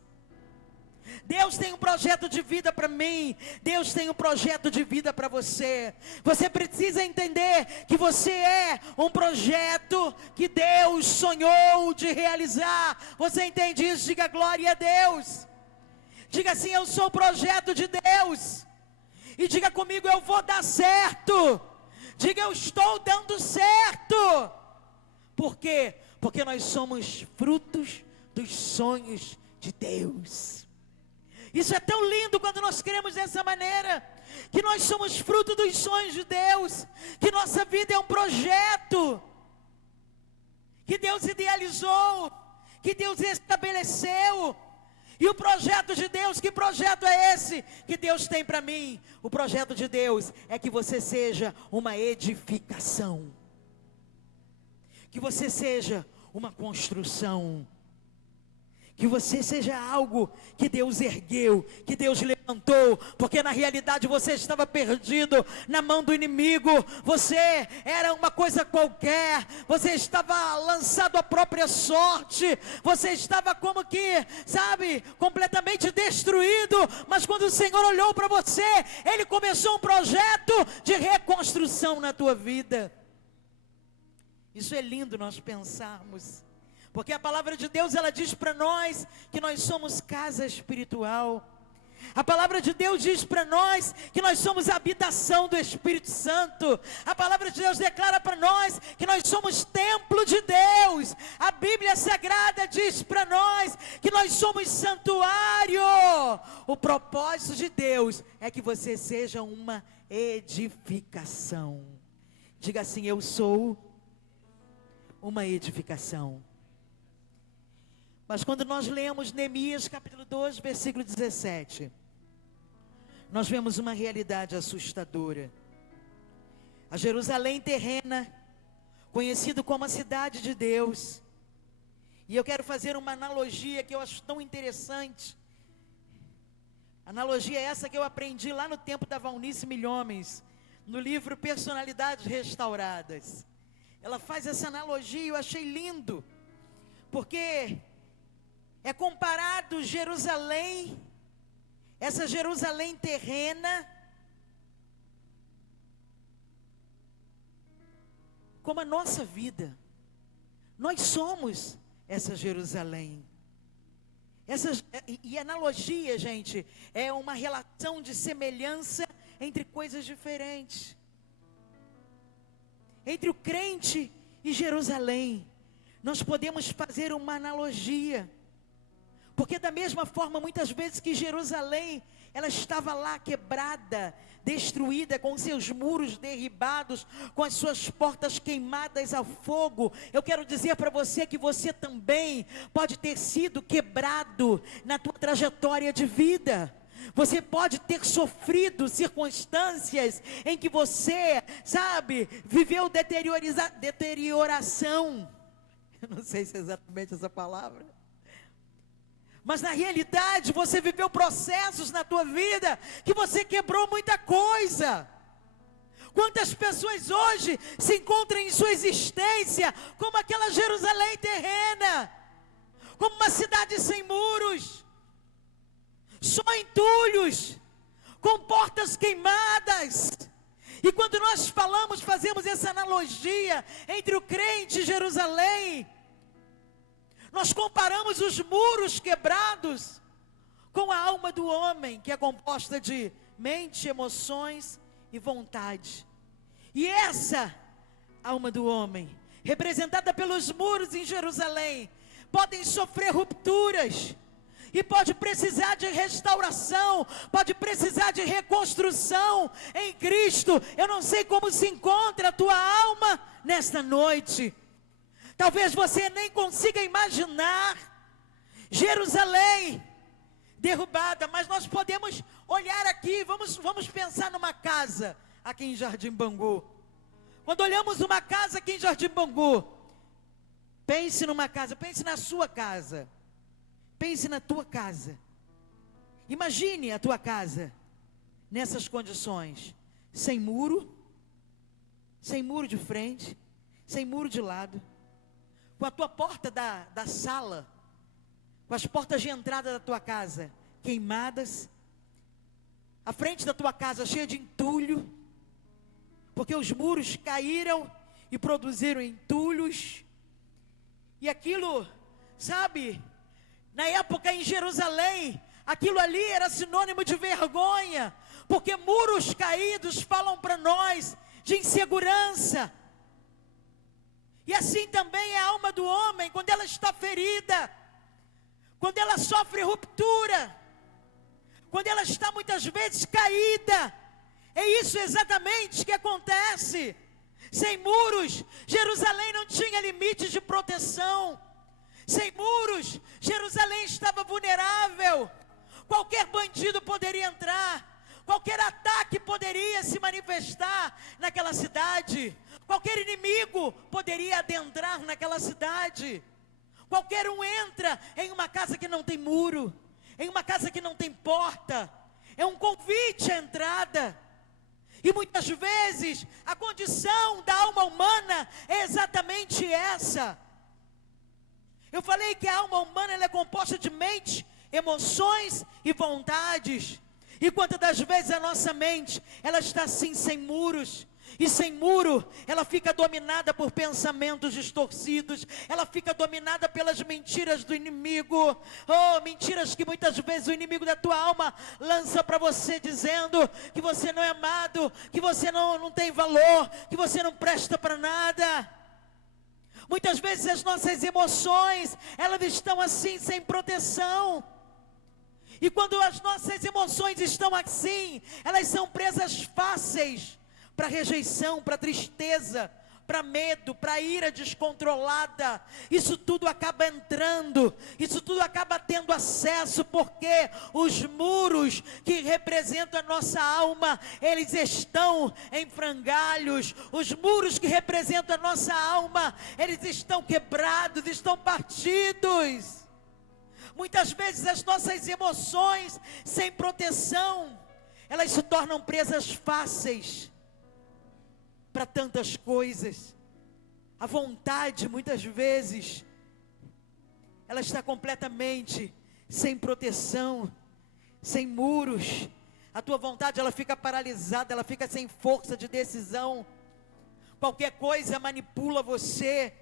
Deus tem um projeto de vida para mim, Deus tem um projeto de vida para você. Você precisa entender que você é um projeto que Deus sonhou de realizar. Você entende isso? Diga glória a Deus. Diga assim: eu sou o projeto de Deus. E diga comigo: eu vou dar certo. Diga: eu estou dando certo. Por quê? Porque nós somos frutos dos sonhos de Deus. Isso é tão lindo quando nós queremos dessa maneira, que nós somos fruto dos sonhos de Deus, que nossa vida é um projeto, que Deus idealizou, que Deus estabeleceu, E o projeto de Deus, que projeto é esse que Deus tem para mim? O projeto de Deus é que você seja uma edificação, que você seja uma construção, que você seja algo que Deus ergueu, que Deus levantou, porque na realidade você estava perdido na mão do inimigo, você era uma coisa qualquer, você estava lançado à própria sorte, você estava como que, sabe, completamente destruído, mas quando o Senhor olhou para você, Ele começou um projeto de reconstrução na tua vida. Isso é lindo nós pensarmos, porque a palavra de Deus, ela diz para nós que nós somos casa espiritual. A palavra de Deus diz para nós que nós somos a habitação do Espírito Santo. A palavra de Deus declara para nós que nós somos templo de Deus. A Bíblia Sagrada diz para nós que nós somos santuário. O propósito de Deus é que você seja uma edificação. Diga assim: eu sou uma edificação. Mas quando nós lemos Neemias capítulo 2, versículo 17, nós vemos uma realidade assustadora. A Jerusalém terrena, conhecido como a cidade de Deus. E eu quero fazer uma analogia que eu acho tão interessante. Analogia essa que eu aprendi lá no tempo da Valnice Milhomens, no livro Personalidades Restauradas. Ela faz essa analogia e eu achei lindo, porque é comparado Jerusalém, essa Jerusalém terrena, como a nossa vida. Nós somos essa Jerusalém. E analogia, gente, é uma relação de semelhança entre coisas diferentes. Entre o crente e Jerusalém, nós podemos fazer uma analogia. Porque da mesma forma, muitas vezes que Jerusalém, ela estava lá quebrada, destruída, com seus muros derribados, com as suas portas queimadas a fogo. Eu quero dizer para você que você também pode ter sido quebrado na tua trajetória de vida. Você pode ter sofrido circunstâncias em que você, sabe, viveu deterioração. Eu não sei se é exatamente essa palavra. Mas na realidade você viveu processos na tua vida que você quebrou muita coisa. Quantas pessoas hoje se encontram em sua existência como aquela Jerusalém terrena, como uma cidade sem muros, só entulhos, com portas queimadas. E quando nós fazemos essa analogia entre o crente e Jerusalém, nós comparamos os muros quebrados com a alma do homem, que é composta de mente, emoções e vontade. E essa alma do homem, representada pelos muros em Jerusalém, podem sofrer rupturas, e pode precisar de restauração, pode precisar de reconstrução em Cristo. Eu não sei como se encontra a tua alma nesta noite. Talvez você nem consiga imaginar Jerusalém derrubada, mas nós podemos olhar aqui, vamos pensar numa casa aqui em Jardim Bangu. Quando olhamos uma casa aqui em Jardim Bangu, pense numa casa, pense na sua casa, pense na tua casa. Imagine a tua casa nessas condições, sem muro de frente, sem muro de lado, com a tua porta da sala, com as portas de entrada da tua casa queimadas, a frente da tua casa cheia de entulho, porque os muros caíram e produziram entulhos. E aquilo, sabe, na época em Jerusalém, aquilo ali era sinônimo de vergonha, porque muros caídos falam para nós de insegurança. E assim também é a alma do homem, quando ela está ferida, quando ela sofre ruptura, quando ela está muitas vezes caída. É isso exatamente que acontece. Sem muros, Jerusalém não tinha limites de proteção. Sem muros, Jerusalém estava vulnerável. Qualquer bandido poderia entrar. Qualquer ataque poderia se manifestar naquela cidade. Qualquer inimigo poderia adentrar naquela cidade. Qualquer um entra em uma casa que não tem muro, em uma casa que não tem porta. É um convite à entrada. E muitas vezes a condição da alma humana é exatamente essa. Eu falei que a alma humana ela é composta de mente, emoções e vontades. E quantas das vezes a nossa mente, ela está assim sem muros. E sem muro, ela fica dominada por pensamentos distorcidos. Ela fica dominada pelas mentiras do inimigo. Oh, mentiras que muitas vezes o inimigo da tua alma lança para você, dizendo que você não é amado, que você não tem valor, que você não presta para nada. Muitas vezes as nossas emoções, elas estão assim, sem proteção. E quando as nossas emoções estão assim, elas são presas fáceis para rejeição, para tristeza, para medo, para ira descontrolada. Isso tudo acaba entrando, isso tudo acaba tendo acesso, porque os muros que representam a nossa alma, eles estão em frangalhos. Os muros que representam a nossa alma, eles estão quebrados, estão partidos. Muitas vezes as nossas emoções sem proteção, elas se tornam presas fáceis para tantas coisas. A vontade muitas vezes, ela está completamente sem proteção, sem muros. A tua vontade ela fica paralisada, ela fica sem força de decisão. Qualquer coisa manipula você.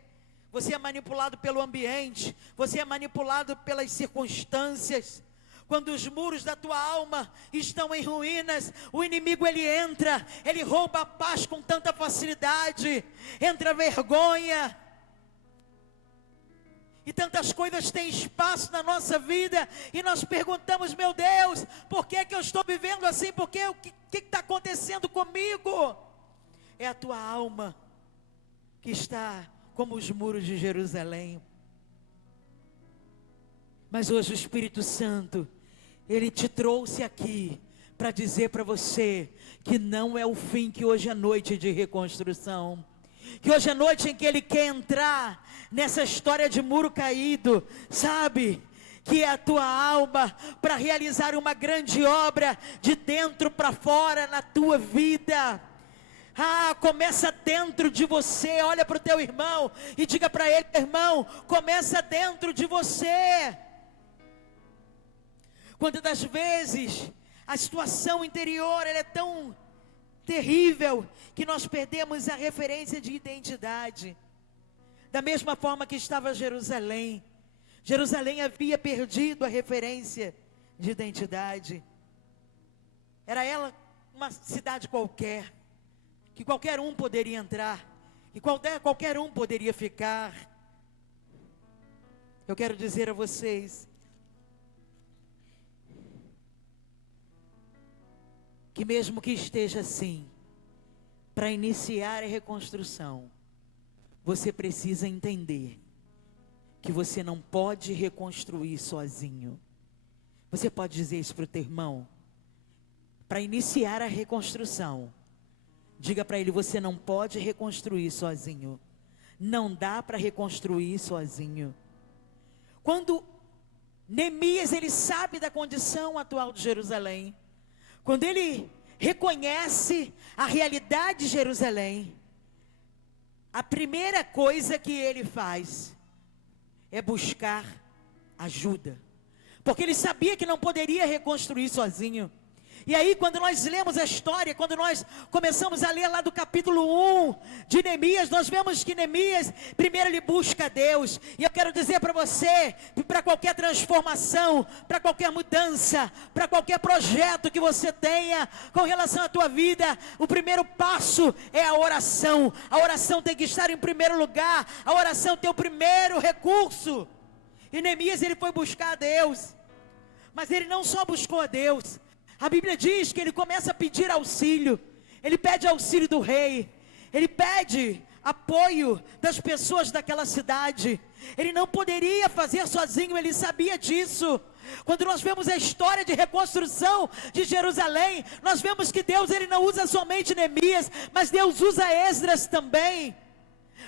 Você é manipulado pelo ambiente, você é manipulado pelas circunstâncias. Quando os muros da tua alma estão em ruínas, o inimigo ele entra, ele rouba a paz com tanta facilidade, entra a vergonha. E tantas coisas têm espaço na nossa vida, e nós perguntamos, meu Deus, por que eu estou vivendo assim? O que está acontecendo comigo? É a tua alma que está como os muros de Jerusalém. Mas hoje o Espírito Santo, ele te trouxe aqui para dizer para você que não é o fim, que hoje é noite de reconstrução, que hoje é noite em que ele quer entrar nessa história de muro caído, sabe? Que é a tua alma, para realizar uma grande obra de dentro para fora na tua vida. Começa dentro de você. Olha para o teu irmão e diga para ele, irmão, começa dentro de você. Quantas das vezes a situação interior ela é tão terrível que nós perdemos a referência de identidade. Da mesma forma que estava Jerusalém. Jerusalém havia perdido a referência de identidade. Era ela uma cidade qualquer, que qualquer um poderia entrar, que qualquer um poderia ficar. Eu quero dizer a vocês que mesmo que esteja assim, para iniciar a reconstrução, você precisa entender que você não pode reconstruir sozinho. Você pode dizer isso para o teu irmão? Para iniciar a reconstrução, diga para ele, você não pode reconstruir sozinho. Não dá para reconstruir sozinho. Quando Neemias, ele sabe da condição atual de Jerusalém, quando ele reconhece a realidade de Jerusalém, a primeira coisa que ele faz é buscar ajuda, porque ele sabia que não poderia reconstruir sozinho. E aí quando nós lemos a história, quando nós começamos a ler lá do capítulo 1 de Neemias, nós vemos que Neemias, primeiro ele busca a Deus. E eu quero dizer para você, para qualquer transformação, para qualquer mudança, para qualquer projeto que você tenha com relação à tua vida, o primeiro passo é a oração. A oração tem que estar em primeiro lugar, a oração tem o primeiro recurso. E Neemias ele foi buscar a Deus, mas ele não só buscou a Deus, a Bíblia diz que ele começa a pedir auxílio. Ele pede auxílio do rei, ele pede apoio das pessoas daquela cidade. Ele não poderia fazer sozinho, ele sabia disso. Quando nós vemos a história de reconstrução de Jerusalém, nós vemos que Deus, ele não usa somente Neemias, mas Deus usa Esdras também,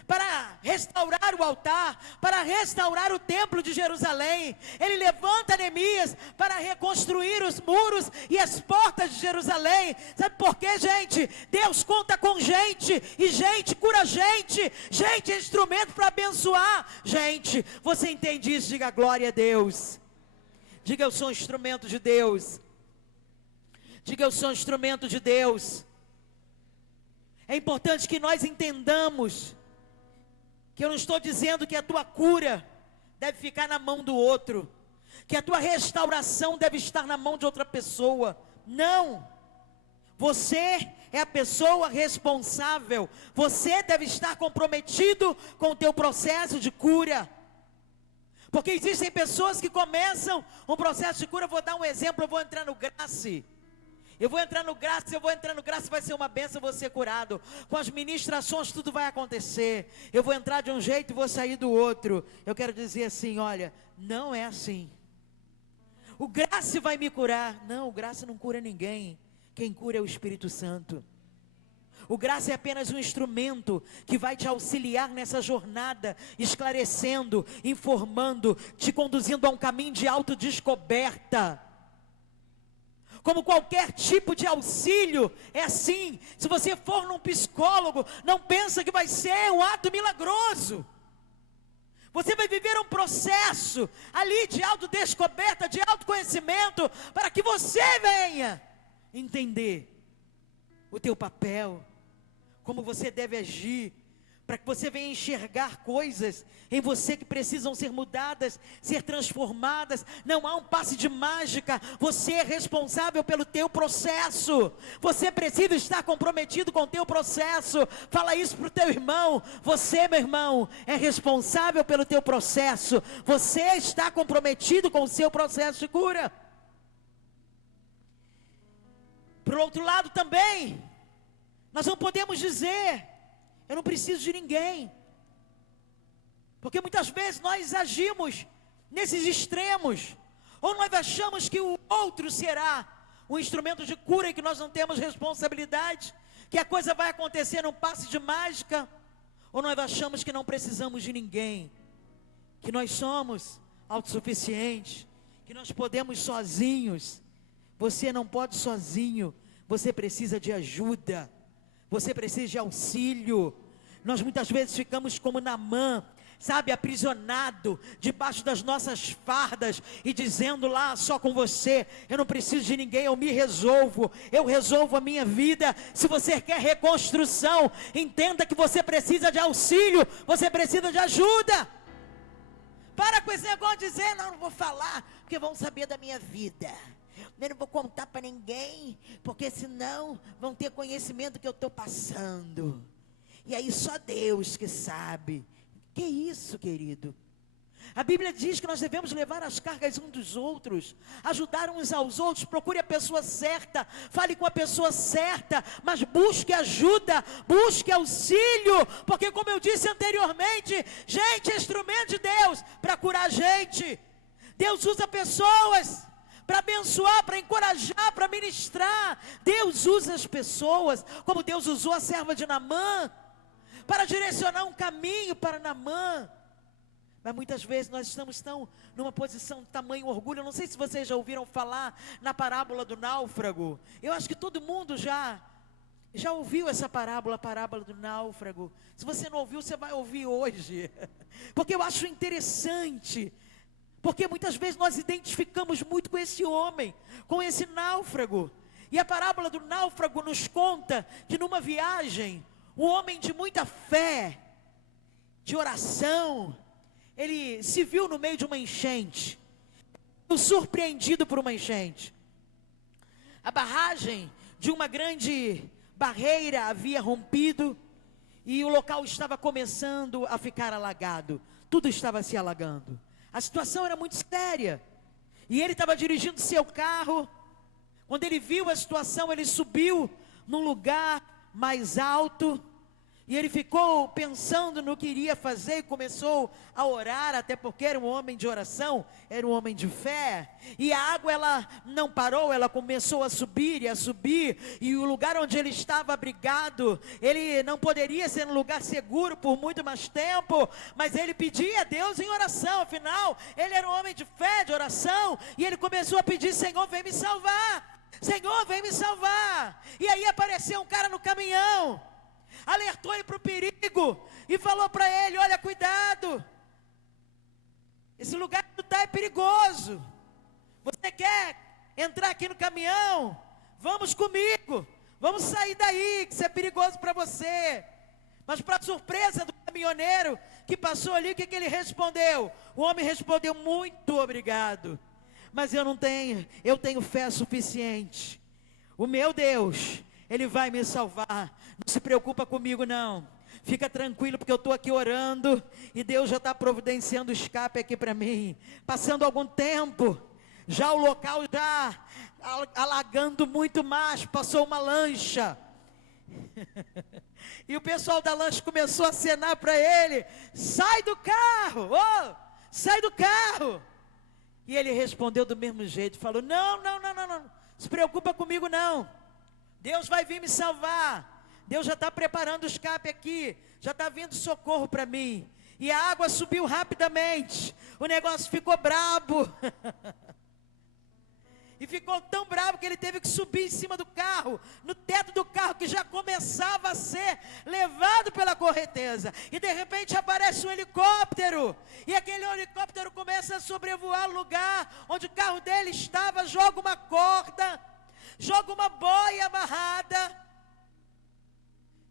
para restaurar o altar, para restaurar o templo de Jerusalém. Ele levanta Neemias para reconstruir os muros e as portas de Jerusalém. Sabe por quê, gente? Deus conta com gente, e gente cura gente, gente é instrumento para abençoar gente. Você entende isso? Diga glória a Deus. Diga: eu sou um instrumento de Deus. Diga: eu sou um instrumento de Deus. É importante que nós entendamos que eu não estou dizendo que a tua cura deve ficar na mão do outro, que a tua restauração deve estar na mão de outra pessoa. Não. Você é a pessoa responsável. Você deve estar comprometido com o teu processo de cura. Porque existem pessoas que começam um processo de cura. Vou dar um exemplo, eu vou entrar no Grace. Eu vou entrar no Grace, vai ser uma bênção, eu vou ser curado. Com as ministrações tudo vai acontecer. Eu vou entrar de um jeito e vou sair do outro. Eu quero dizer assim, olha, não é assim. O Grace vai me curar. Não, o Grace não cura ninguém. Quem cura é o Espírito Santo. O Graça é apenas um instrumento que vai te auxiliar nessa jornada, esclarecendo, informando, te conduzindo a um caminho de autodescoberta. Como qualquer tipo de auxílio, é assim. Se você for num psicólogo, não pensa que vai ser um ato milagroso. Você vai viver um processo ali de autodescoberta, de autoconhecimento, para que você venha entender o teu papel, como você deve agir, para que você venha enxergar coisas em você que precisam ser mudadas, ser transformadas. Não há um passe de mágica. Você é responsável pelo teu processo. Você precisa estar comprometido com o teu processo. Fala isso para o teu irmão. Você, meu irmão, é responsável pelo teu processo. Você está comprometido com o seu processo de cura. Por outro lado também, nós não podemos dizer: eu não preciso de ninguém. Porque muitas vezes nós agimos nesses extremos. Ou nós achamos que o outro será um instrumento de cura e que nós não temos responsabilidade, que a coisa vai acontecer num passe de mágica. Ou nós achamos que não precisamos de ninguém, que nós somos autossuficientes, que nós podemos sozinhos. Você não pode sozinho. Você precisa de ajuda. Você precisa de auxílio. Nós muitas vezes ficamos como Naamã, sabe, aprisionado debaixo das nossas fardas e dizendo lá: só com você, eu não preciso de ninguém, eu me resolvo, eu resolvo a minha vida. Se você quer reconstrução, entenda que você precisa de auxílio, você precisa de ajuda. Para com esse negócio de dizer: não vou falar, porque vão saber da minha vida. Eu não vou contar para ninguém, porque senão vão ter conhecimento do que eu estou passando. E aí só Deus que sabe. Que isso, querido? A Bíblia diz que nós devemos levar as cargas uns dos outros, ajudar uns aos outros. Procure a pessoa certa, fale com a pessoa certa, mas busque ajuda, busque auxílio, porque como eu disse anteriormente, gente é instrumento de Deus para curar a gente. Deus usa pessoas para abençoar, para encorajar, para ministrar. Deus usa as pessoas, como Deus usou a serva de Naamã, para direcionar um caminho para Naamã. Mas muitas vezes nós estamos numa posição de tamanho orgulho. Eu não sei se vocês já ouviram falar na parábola do náufrago. Eu acho que todo mundo já ouviu essa parábola, a parábola do náufrago. Se você não ouviu, você vai ouvir hoje, porque eu acho interessante. Porque muitas vezes nós identificamos muito com esse homem, com esse náufrago. E a parábola do náufrago nos conta que numa viagem, um homem de muita fé, de oração, ele se viu no meio de uma enchente, surpreendido por uma enchente. A barragem de uma grande barreira havia rompido e o local estava começando a ficar alagado. Tudo estava se alagando. A situação era muito séria. E ele estava dirigindo seu carro. Quando ele viu a situação, ele subiu num lugar mais alto. E ele ficou pensando no que iria fazer e começou a orar, até porque era um homem de oração, era um homem de fé. E a água, ela não parou, ela começou a subir e a subir. E o lugar onde ele estava abrigado, ele não poderia ser um lugar seguro por muito mais tempo. Mas ele pedia a Deus em oração, afinal, ele era um homem de fé, de oração. E ele começou a pedir: Senhor, vem me salvar. Senhor, vem me salvar. E aí apareceu um cara no caminhão, alertou ele para o perigo e falou para ele: olha, cuidado, esse lugar que tu está é perigoso. Você quer entrar aqui no caminhão? Vamos comigo, vamos sair daí, que isso é perigoso para você. Mas para surpresa do caminhoneiro que passou ali, o que ele respondeu? O homem respondeu: muito obrigado, mas eu tenho fé suficiente. O meu Deus, Ele vai me salvar. Não se preocupa comigo não. Fica tranquilo, porque eu estou aqui orando e Deus já está providenciando escape aqui para mim. Passando algum tempo, já o local já alagando muito mais, passou uma lancha. E o pessoal da lancha começou a acenar para ele: sai do carro, sai do carro. E ele respondeu do mesmo jeito, falou: não, se preocupa comigo não. Deus vai vir me salvar. Deus já está preparando o escape aqui, já está vindo socorro para mim. E a água subiu rapidamente, o negócio ficou brabo. E ficou tão bravo que ele teve que subir em cima do carro, no teto do carro, que já começava a ser levado pela correnteza. E de repente aparece um helicóptero, e aquele helicóptero começa a sobrevoar o lugar onde o carro dele estava, joga uma corda, joga uma boia amarrada,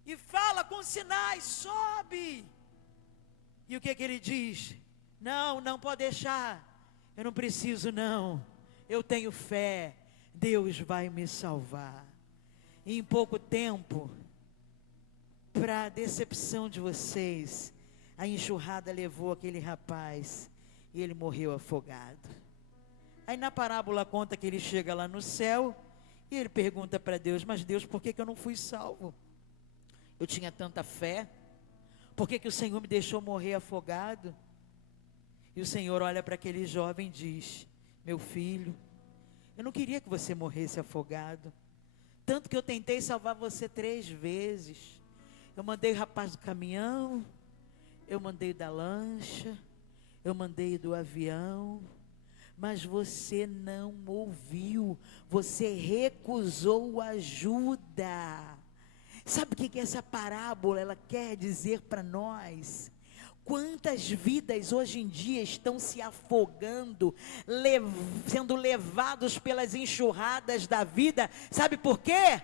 e fala com sinais: sobe. E o que ele diz? Não pode deixar, eu não preciso não, eu tenho fé, Deus vai me salvar. E em pouco tempo, para a decepção de vocês, a enxurrada levou aquele rapaz e ele morreu afogado. Aí na parábola conta que ele chega lá no céu e ele pergunta para Deus: mas Deus, por que eu não fui salvo? Eu tinha tanta fé, por que o Senhor me deixou morrer afogado? E o Senhor olha para aquele jovem e diz: meu filho, eu não queria que você morresse afogado, tanto que eu tentei salvar você 3 vezes. Eu mandei o rapaz do caminhão, eu mandei da lancha, eu mandei do avião, mas você não ouviu, você recusou ajuda. Sabe o que essa parábola ela quer dizer para nós? Quantas vidas hoje em dia estão se afogando, sendo levados pelas enxurradas da vida? Sabe por quê?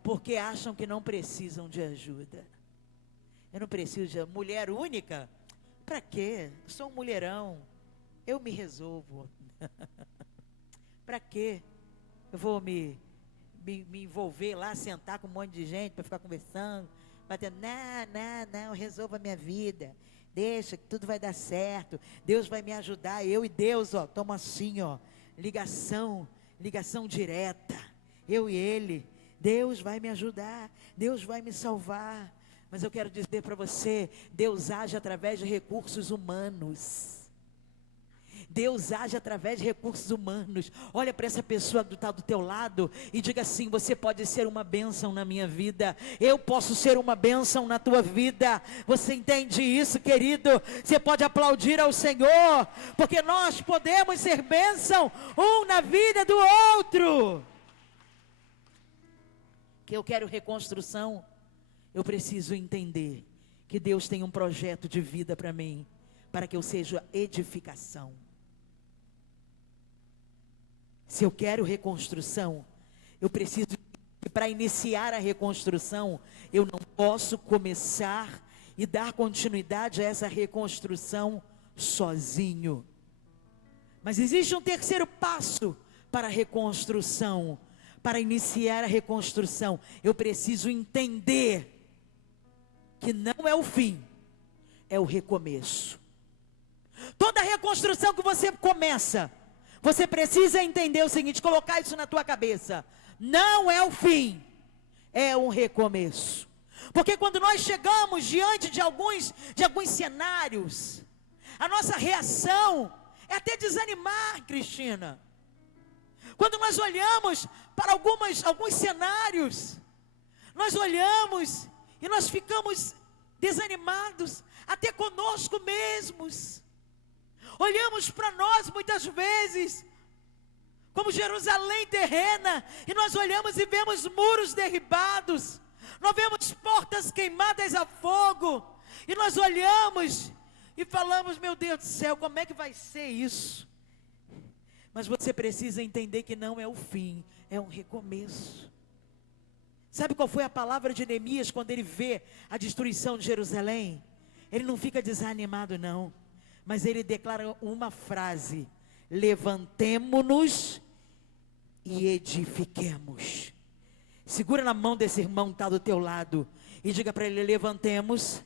Porque acham que não precisam de ajuda. Eu não preciso de mulher única? Para quê? Eu sou um mulherão, eu me resolvo. Para quê? Eu vou me envolver lá, sentar com um monte de gente para ficar conversando, batendo, não, resolva a minha vida, deixa que tudo vai dar certo, Deus vai me ajudar, eu e Deus, toma assim, ligação direta, eu e Ele, Deus vai me ajudar, Deus vai me salvar. Mas eu quero dizer para você, Deus age através de recursos humanos. Deus age através de recursos humanos. Olha para essa pessoa que está do teu lado e diga assim: você pode ser uma bênção na minha vida, eu posso ser uma bênção na tua vida. Você entende isso, querido? Você pode aplaudir ao Senhor, porque nós podemos ser bênção um na vida do outro. Que eu quero reconstrução, eu preciso entender que Deus tem um projeto de vida para mim, para que eu seja edificação. Se eu quero reconstrução, eu preciso, para iniciar a reconstrução, eu não posso começar e dar continuidade a essa reconstrução sozinho. Mas existe um terceiro passo para a reconstrução. Para iniciar a reconstrução, eu preciso entender que não é o fim, é o recomeço. Toda reconstrução que você começa, você precisa entender o seguinte, colocar isso na tua cabeça: não é o fim, é um recomeço. Porque quando nós chegamos diante de alguns cenários, a nossa reação é até desanimar, Cristina. Quando nós olhamos para alguns cenários, nós olhamos e nós ficamos desanimados, até conosco mesmos. Olhamos para nós muitas vezes como Jerusalém terrena, e nós olhamos e vemos muros derribados, nós vemos portas queimadas a fogo, e nós olhamos e falamos: meu Deus do céu, como é que vai ser isso? Mas você precisa entender que não é o fim, é um recomeço. Sabe qual foi a palavra de Neemias quando ele vê a destruição de Jerusalém? Ele não fica desanimado não, mas ele declara uma frase: levantemo-nos e edifiquemos. Segura na mão desse irmão que está do teu lado e diga para ele: levantemos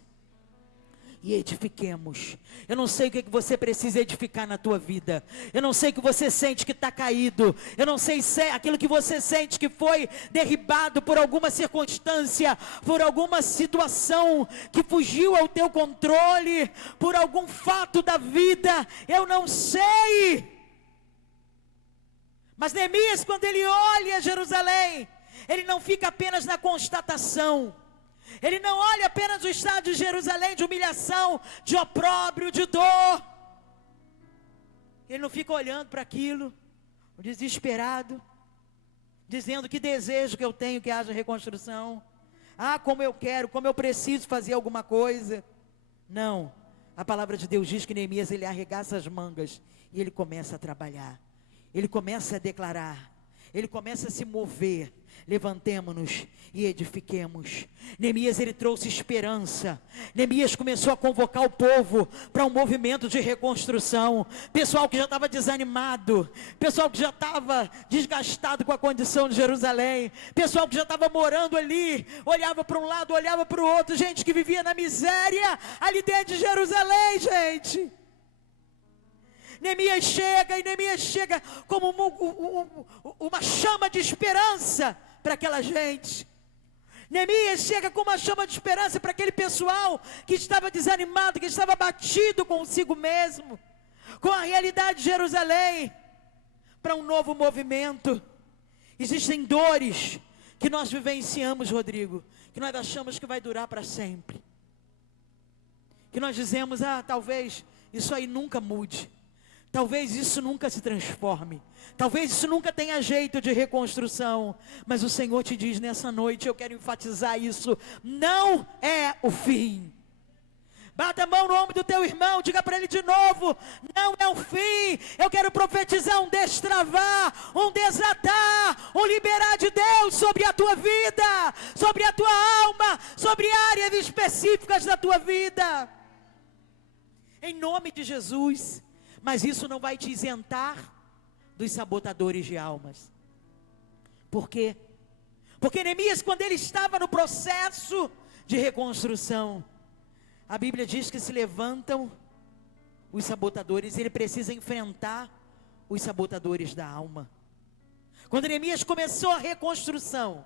e edifiquemos. Eu não sei o que você precisa edificar na tua vida. Eu não sei o que você sente que está caído. Eu não sei se é aquilo que você sente que foi derribado por alguma circunstância, por alguma situação que fugiu ao teu controle, por algum fato da vida. Eu não sei. Mas Neemias, quando ele olha Jerusalém, ele não fica apenas na constatação. Ele não olha apenas o estado de Jerusalém de humilhação, de opróbrio, de dor. Ele não fica olhando para aquilo, desesperado, dizendo: que desejo que eu tenho que haja reconstrução. Ah, como eu quero, como eu preciso fazer alguma coisa. Não, a palavra de Deus diz que Neemias, ele arregaça as mangas e ele começa a trabalhar. Ele começa a declarar, ele começa a se mover. Levantemo-nos e edifiquemos. Neemias, ele trouxe esperança. Neemias começou a convocar o povo para um movimento de reconstrução. Pessoal que já estava desanimado, pessoal que já estava desgastado com a condição de Jerusalém, pessoal que já estava morando ali, olhava para um lado, olhava para o outro, gente que vivia na miséria ali dentro de Jerusalém, gente. Neemias chega como uma chama de esperança para aquela gente. Neemias chega com uma chama de esperança para aquele pessoal que estava desanimado, que estava abatido consigo mesmo, com a realidade de Jerusalém, para um novo movimento. Existem dores que nós vivenciamos, Rodrigo, que nós achamos que vai durar para sempre, que nós dizemos: talvez isso aí nunca mude. Talvez isso nunca se transforme. Talvez isso nunca tenha jeito de reconstrução. Mas o Senhor te diz nessa noite, eu quero enfatizar isso: não é o fim. Bata a mão no ombro do teu irmão, diga para ele de novo: não é o fim. Eu quero profetizar um destravar, um desatar, um liberar de Deus sobre a tua vida, sobre a tua alma, sobre áreas específicas da tua vida. Em nome de Jesus. Mas isso não vai te isentar dos sabotadores de almas. Por quê? Porque Neemias, quando ele estava no processo de reconstrução, a Bíblia diz que se levantam os sabotadores, ele precisa enfrentar os sabotadores da alma. Quando Neemias começou a reconstrução,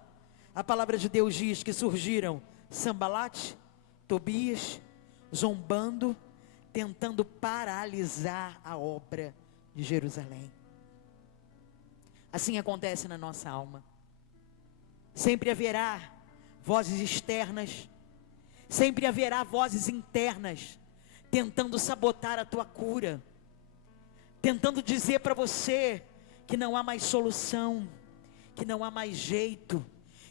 a palavra de Deus diz que surgiram Sambalate, Tobias, zombando, tentando paralisar a obra de Jerusalém. Assim acontece na nossa alma. Sempre haverá vozes externas, sempre haverá vozes internas, tentando sabotar a tua cura, tentando dizer para você que não há mais solução, que não há mais jeito,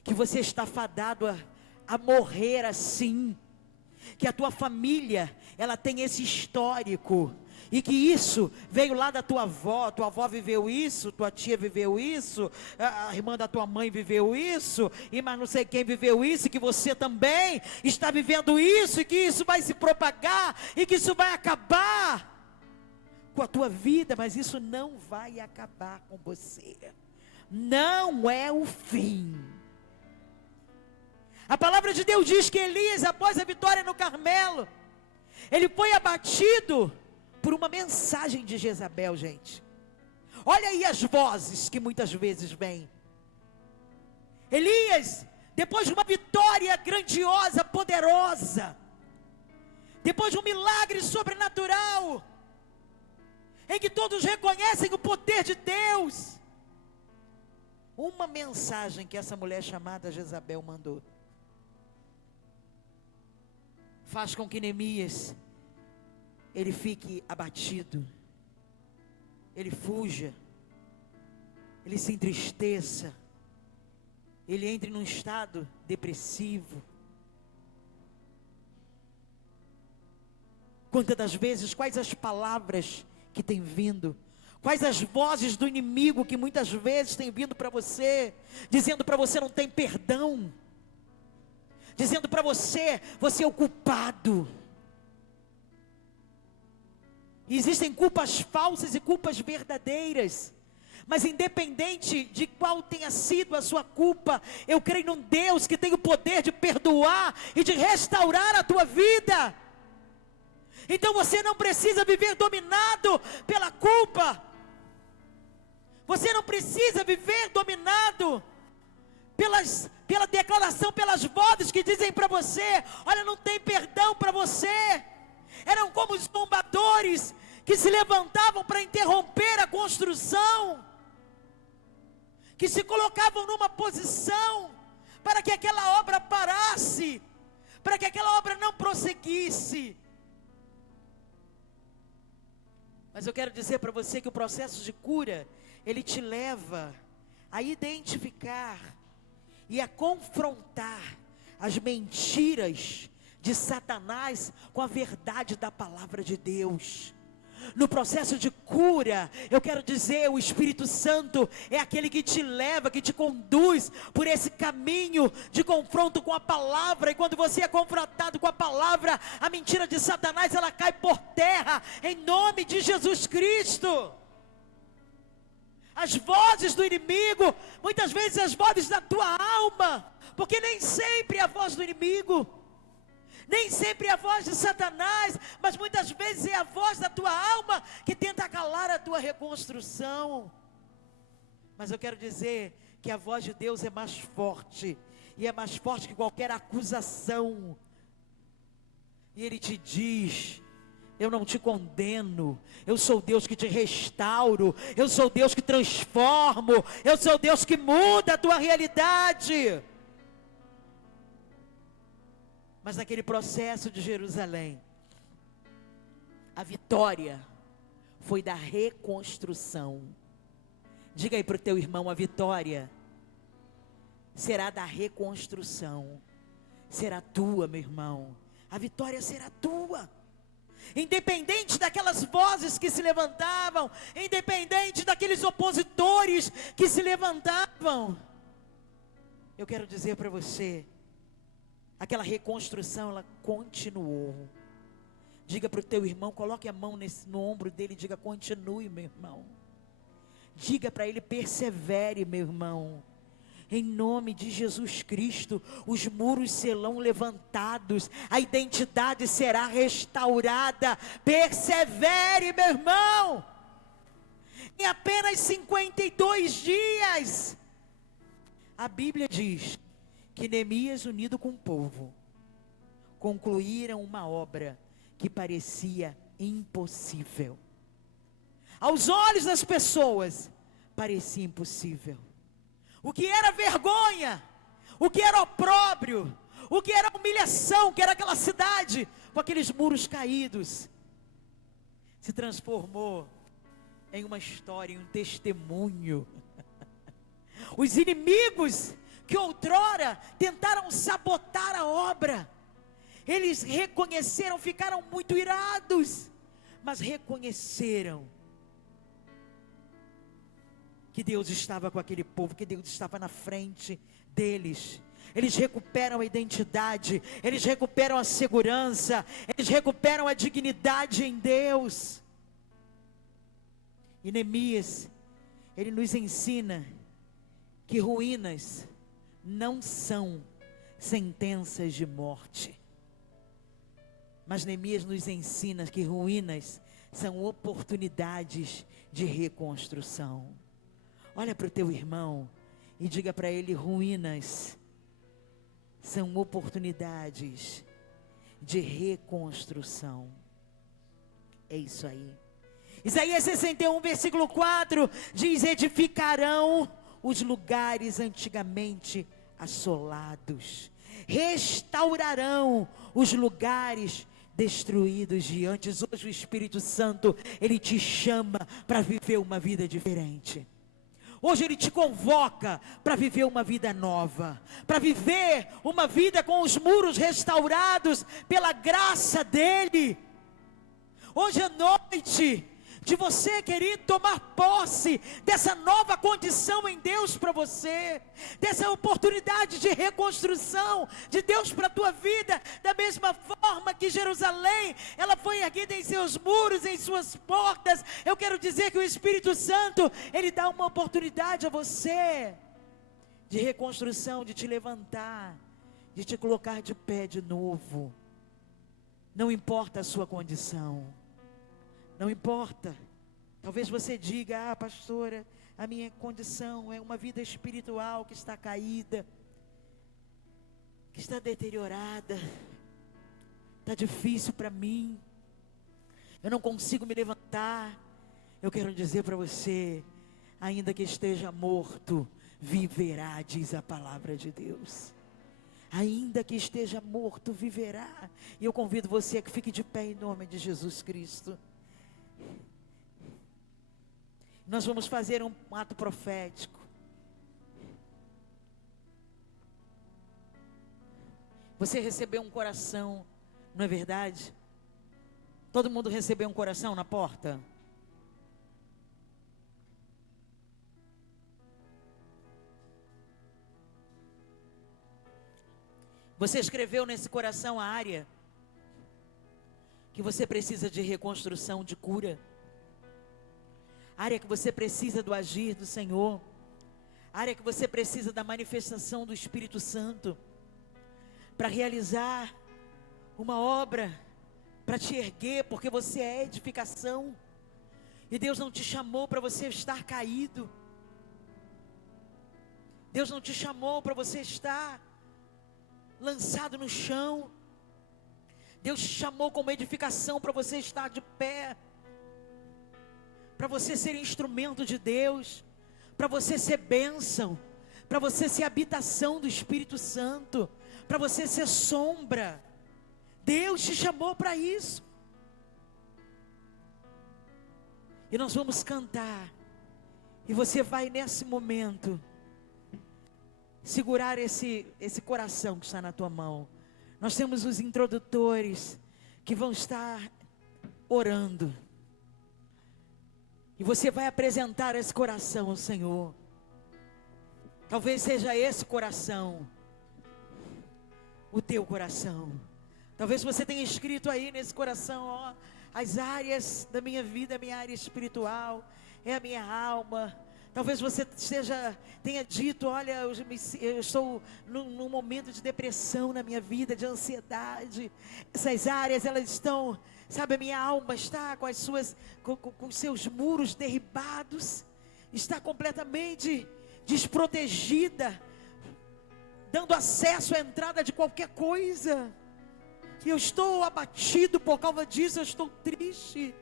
que você está fadado a morrer assim, que a tua família, ela tem esse histórico, e que isso veio lá da tua avó viveu isso, tua tia viveu isso, a irmã da tua mãe viveu isso, e mais não sei quem viveu isso, e que você também está vivendo isso, e que isso vai se propagar, e que isso vai acabar com a tua vida. Mas isso não vai acabar com você, não é o fim. A palavra de Deus diz que Elias, após a vitória no Carmelo, ele foi abatido por uma mensagem de Jezabel, gente. Olha aí as vozes que muitas vezes vêm. Elias depois de uma vitória grandiosa, poderosa, depois de um milagre sobrenatural, em que todos reconhecem o poder de Deus, uma mensagem que essa mulher chamada Jezabel mandou, faz com que Neemias, ele fique abatido, ele fuja, ele se entristeça, ele entre num estado depressivo. Quantas das vezes, quais as palavras que têm vindo, quais as vozes do inimigo que muitas vezes têm vindo para você, dizendo para você não tem perdão, dizendo para você, você é o culpado. E existem culpas falsas e culpas verdadeiras, mas independente de qual tenha sido a sua culpa, eu creio num Deus que tem o poder de perdoar e de restaurar a tua vida. Então você não precisa viver dominado pela culpa, você não precisa viver dominado pela declaração, pelas vozes que dizem para você, olha, não tem perdão para você. Eram como os zombadores que se levantavam para interromper a construção, que se colocavam numa posição para que aquela obra parasse, para que aquela obra não prosseguisse. Mas eu quero dizer para você que o processo de cura, ele te leva a identificar e a confrontar as mentiras de Satanás com a verdade da palavra de Deus. No processo de cura, eu quero dizer, o Espírito Santo é aquele que te leva, que te conduz por esse caminho de confronto com a palavra. E quando você é confrontado com a palavra, a mentira de Satanás, ela cai por terra, em nome de Jesus Cristo. As vozes do inimigo, muitas vezes as vozes da tua alma, porque nem sempre é a voz do inimigo, nem sempre é a voz de Satanás, mas muitas vezes é a voz da tua alma que tenta calar a tua reconstrução. Mas eu quero dizer que a voz de Deus é mais forte, e é mais forte que qualquer acusação. E Ele te diz: eu não te condeno, eu sou Deus que te restauro, eu sou Deus que transformo, eu sou Deus que muda a tua realidade. Mas naquele processo de Jerusalém, a vitória foi da reconstrução. Diga aí para o teu irmão, a vitória será da reconstrução. Será tua, meu irmão. A vitória será tua. Independente daquelas vozes que se levantavam, independente daqueles opositores que se levantavam, eu quero dizer para você, aquela reconstrução, ela continuou. Diga para o teu irmão, coloque a mão no ombro dele e diga: continue, meu irmão. Diga para ele: persevere, meu irmão. Em nome de Jesus Cristo, os muros serão levantados, a identidade será restaurada. Persevere, meu irmão. Em apenas 52 dias, a Bíblia diz que Neemias, unido com o povo, concluíram uma obra que parecia impossível. Aos olhos das pessoas, parecia impossível. O que era vergonha, o que era opróbrio, o que era humilhação, que era aquela cidade com aqueles muros caídos, se transformou em uma história, em um testemunho. Os inimigos que outrora tentaram sabotar a obra, eles reconheceram, ficaram muito irados, mas reconheceram que Deus estava com aquele povo, que Deus estava na frente deles. Eles recuperam a identidade, eles recuperam a segurança, eles recuperam a dignidade em Deus. E Neemias, ele nos ensina que ruínas não são sentenças de morte, mas Neemias nos ensina que ruínas são oportunidades de reconstrução. Olha para o teu irmão e diga para ele: ruínas são oportunidades de reconstrução. É isso aí. Isaías 61, versículo 4 diz: edificarão os lugares antigamente assolados, restaurarão os lugares destruídos de antes. Hoje o Espírito Santo, Ele te chama para viver uma vida diferente. Hoje Ele te convoca para viver uma vida nova, para viver uma vida com os muros restaurados pela graça dEle. Hoje é noite de você, querido, tomar posse dessa nova condição em Deus para você, dessa oportunidade de reconstrução de Deus para a tua vida, da mesma forma que Jerusalém, ela foi erguida em seus muros, em suas portas. Eu quero dizer que o Espírito Santo, Ele dá uma oportunidade a você, de reconstrução, de te levantar, de te colocar de pé de novo. Não importa a sua condição, não importa. Talvez você diga: ah, pastora, a minha condição é uma vida espiritual que está caída, que está deteriorada, está difícil para mim, eu não consigo me levantar. Eu quero dizer para você: ainda que esteja morto, viverá, diz a palavra de Deus. Ainda que esteja morto, viverá. E eu convido você a que fique de pé em nome de Jesus Cristo. Nós vamos fazer um ato profético. Você recebeu um coração, não é verdade? Todo mundo recebeu um coração na porta? Você escreveu nesse coração a área que você precisa de reconstrução, de cura, a área que você precisa do agir do Senhor, a área que você precisa da manifestação do Espírito Santo, para realizar uma obra, para te erguer, porque você é edificação, e Deus não te chamou para você estar caído, Deus não te chamou para você estar lançado no chão, Deus te chamou como edificação para você estar de pé, para você ser instrumento de Deus, para você ser bênção, para você ser habitação do Espírito Santo, para você ser sombra. Deus te chamou para isso. E nós vamos cantar, e você vai nesse momento segurar esse coração que está na tua mão. Nós temos os introdutores que vão estar orando, e você vai apresentar esse coração ao Senhor. Talvez seja esse coração o teu coração. Talvez você tenha escrito aí nesse coração: ó, as áreas da minha vida, a minha área espiritual, é a minha alma. Talvez você tenha dito: olha, eu estou num momento de depressão na minha vida, de ansiedade. Essas áreas, elas estão, sabe, a minha alma está com os seus muros derribados, está completamente desprotegida, dando acesso à entrada de qualquer coisa. E eu estou abatido por causa disso, eu estou triste.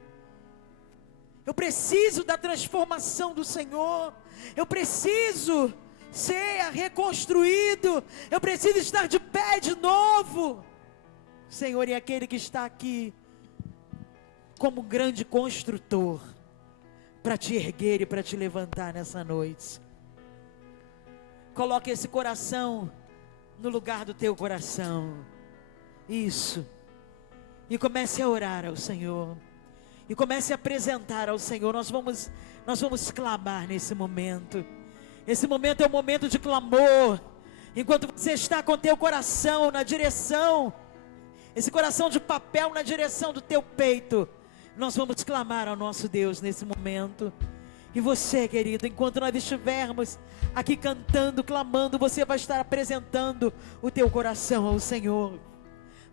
Eu preciso da transformação do Senhor. Eu preciso ser reconstruído. Eu preciso estar de pé de novo. O Senhor é aquele que está aqui como grande construtor, para te erguer e para te levantar nessa noite. Coloque esse coração no lugar do teu coração. Isso. E comece a orar ao Senhor. E comece a apresentar ao Senhor. Nós vamos clamar nesse momento. Esse momento é um momento de clamor. Enquanto você está com teu coração na direção, esse coração de papel na direção do teu peito, nós vamos clamar ao nosso Deus nesse momento. E você, querido, enquanto nós estivermos aqui cantando, clamando, você vai estar apresentando o teu coração ao Senhor.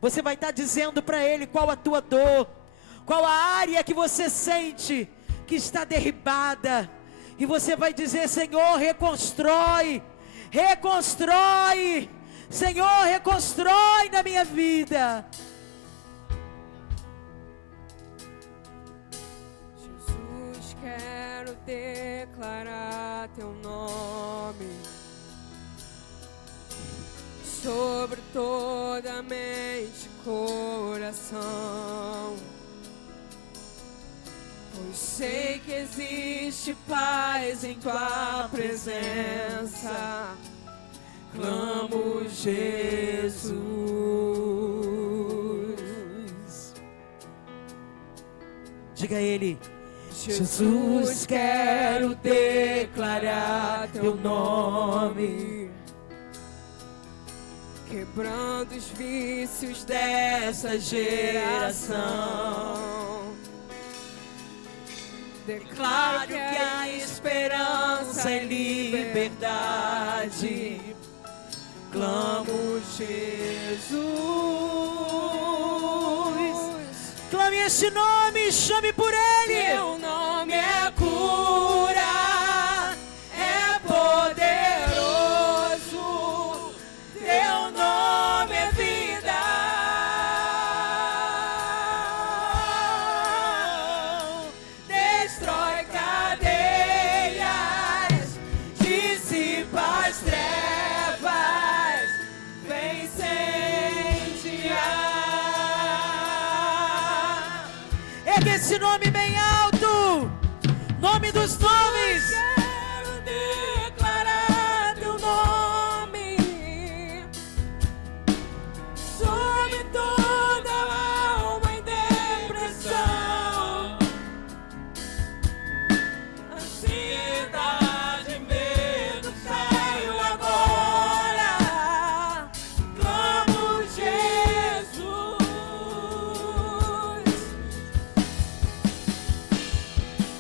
Você vai estar dizendo para Ele qual a tua dor, qual a área que você sente que está derribada. E você vai dizer: Senhor, reconstrói, reconstrói. Senhor, reconstrói na minha vida. Jesus, quero declarar teu nome sobre toda mente e coração, pois sei que existe paz em tua presença. Clamo, Jesus. Diga a Ele: Jesus, quero declarar teu nome, quebrando os vícios dessa geração. Declaro que há esperança e liberdade. Clamo, Jesus. clame esse nome, chame por Ele. Teu nome é cura, é poderoso. Teu nome é vida. Destrói cadeias, dissipa as trevas, vem incendiar. Ergue esse nome bem alto, nome dos nomes. Quero declarar teu nome sobre toda alma em depressão, ansiedade, medo, saiu agora. Clamo, Jesus.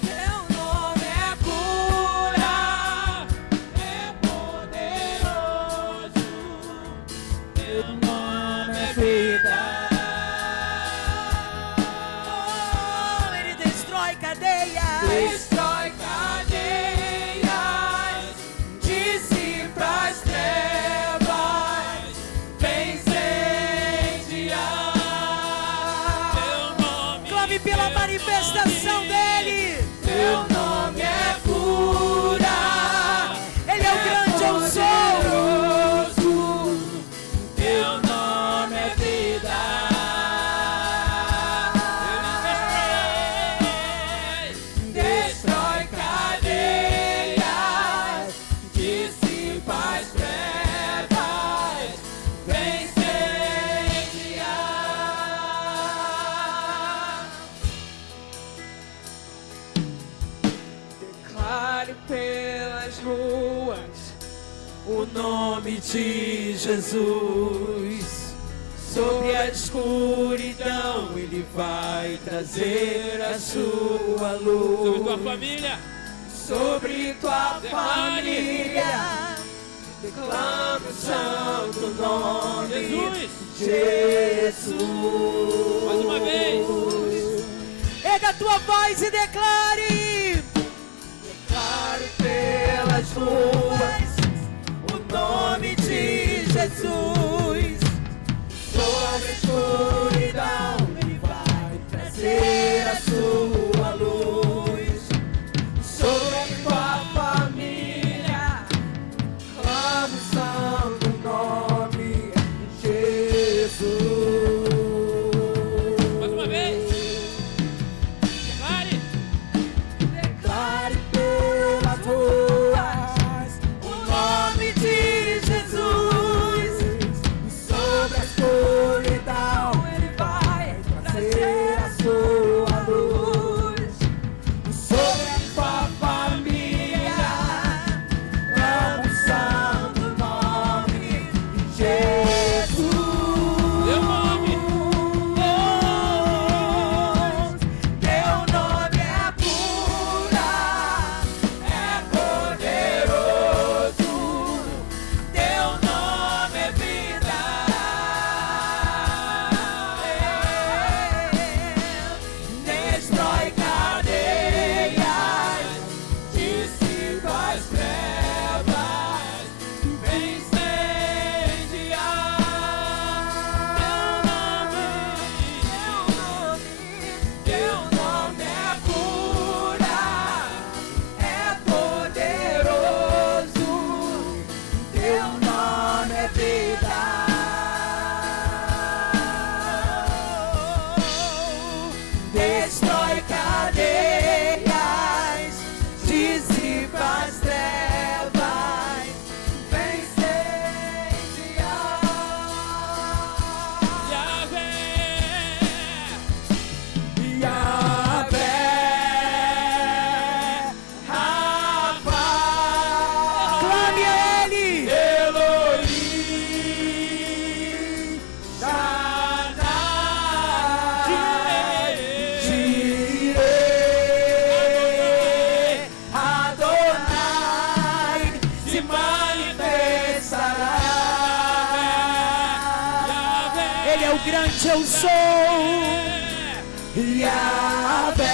Teu nome é cura, é poderoso. Teu nome é vida. Oh, Ele destrói cadeias. Destrói cadeias, dissipa as trevas, vem incendiar. Teu nome Clame pela manifestação dEle. Teu nome é cura, Ele é o grande eu sou. poderoso. Teu nome é vida. Destrói cadeias, dissipa as trevas, vem incendiar. Declare pelas ruas o nome de Jesus. Sobre a escuridão Ele vai trazer a sua luz. Sobre tua família. Sobre tua família, declama o santo nome Jesus. Mais uma vez. Erga a tua voz e declare. Declare pelas ruas o nome de Jesus. Sobre a escuridão Ele vai trazer a sua luz. Sobre tua família, clama o santo nome Jesus. Mais uma vez. Declare. Declare pelas ruas o nome de Jesus. Ele é o grande eu sou. Yahvé,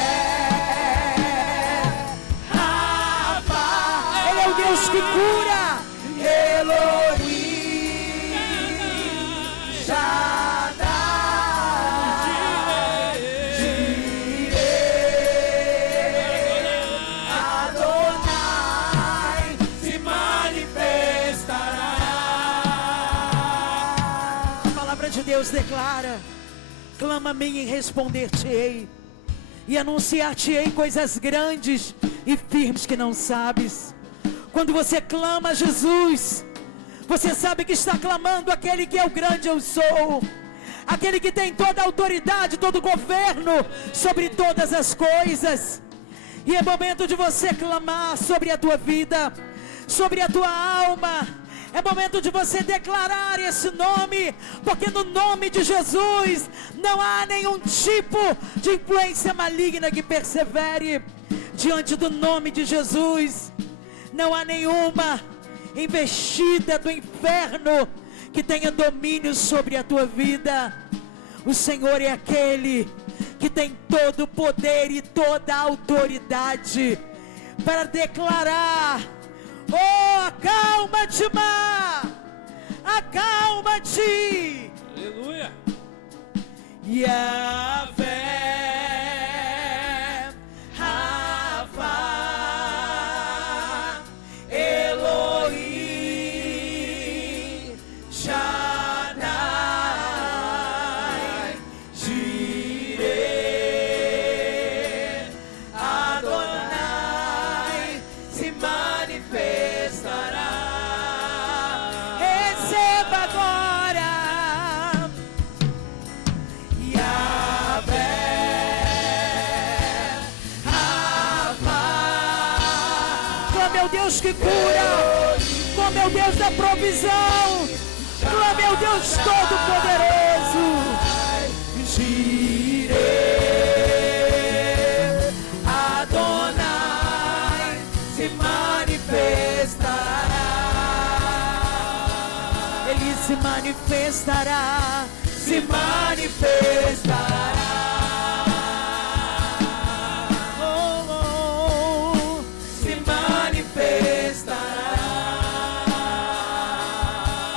Rafa, Ele é o Deus que cura. Elohim, Shaddai, Jireh, Adonai, se manifestará. A palavra de Deus declara: clama a mim e responder-te-ei, e anunciar-te-ei coisas grandes e firmes que não sabes. Quando você clama a Jesus, você sabe que está clamando aquele que é o grande eu sou, aquele que tem toda a autoridade, todo o governo sobre todas as coisas. E é momento de você clamar sobre a tua vida, sobre a tua alma. É momento de você declarar esse nome, porque no nome de Jesus não há nenhum tipo de influência maligna que persevere. Diante do nome de Jesus não há nenhuma investida do inferno que tenha domínio sobre a tua vida. O Senhor é aquele que tem todo o poder e toda a autoridade para declarar: oh, acalma-te, mar, acalma-te. Aleluia. Yahvé, Rafa, Elohim, Shaddai, Jireh, Adonai, se manifestará. Receba agora. Yahvé, Rafa, clame ao Deus que cura, clame ao Deus da provisão, clame ao Deus Todo-Poderoso. Jireh, Adonai, se manifestará. Ele se manifestará, se manifestará. Oh, oh, se manifestará.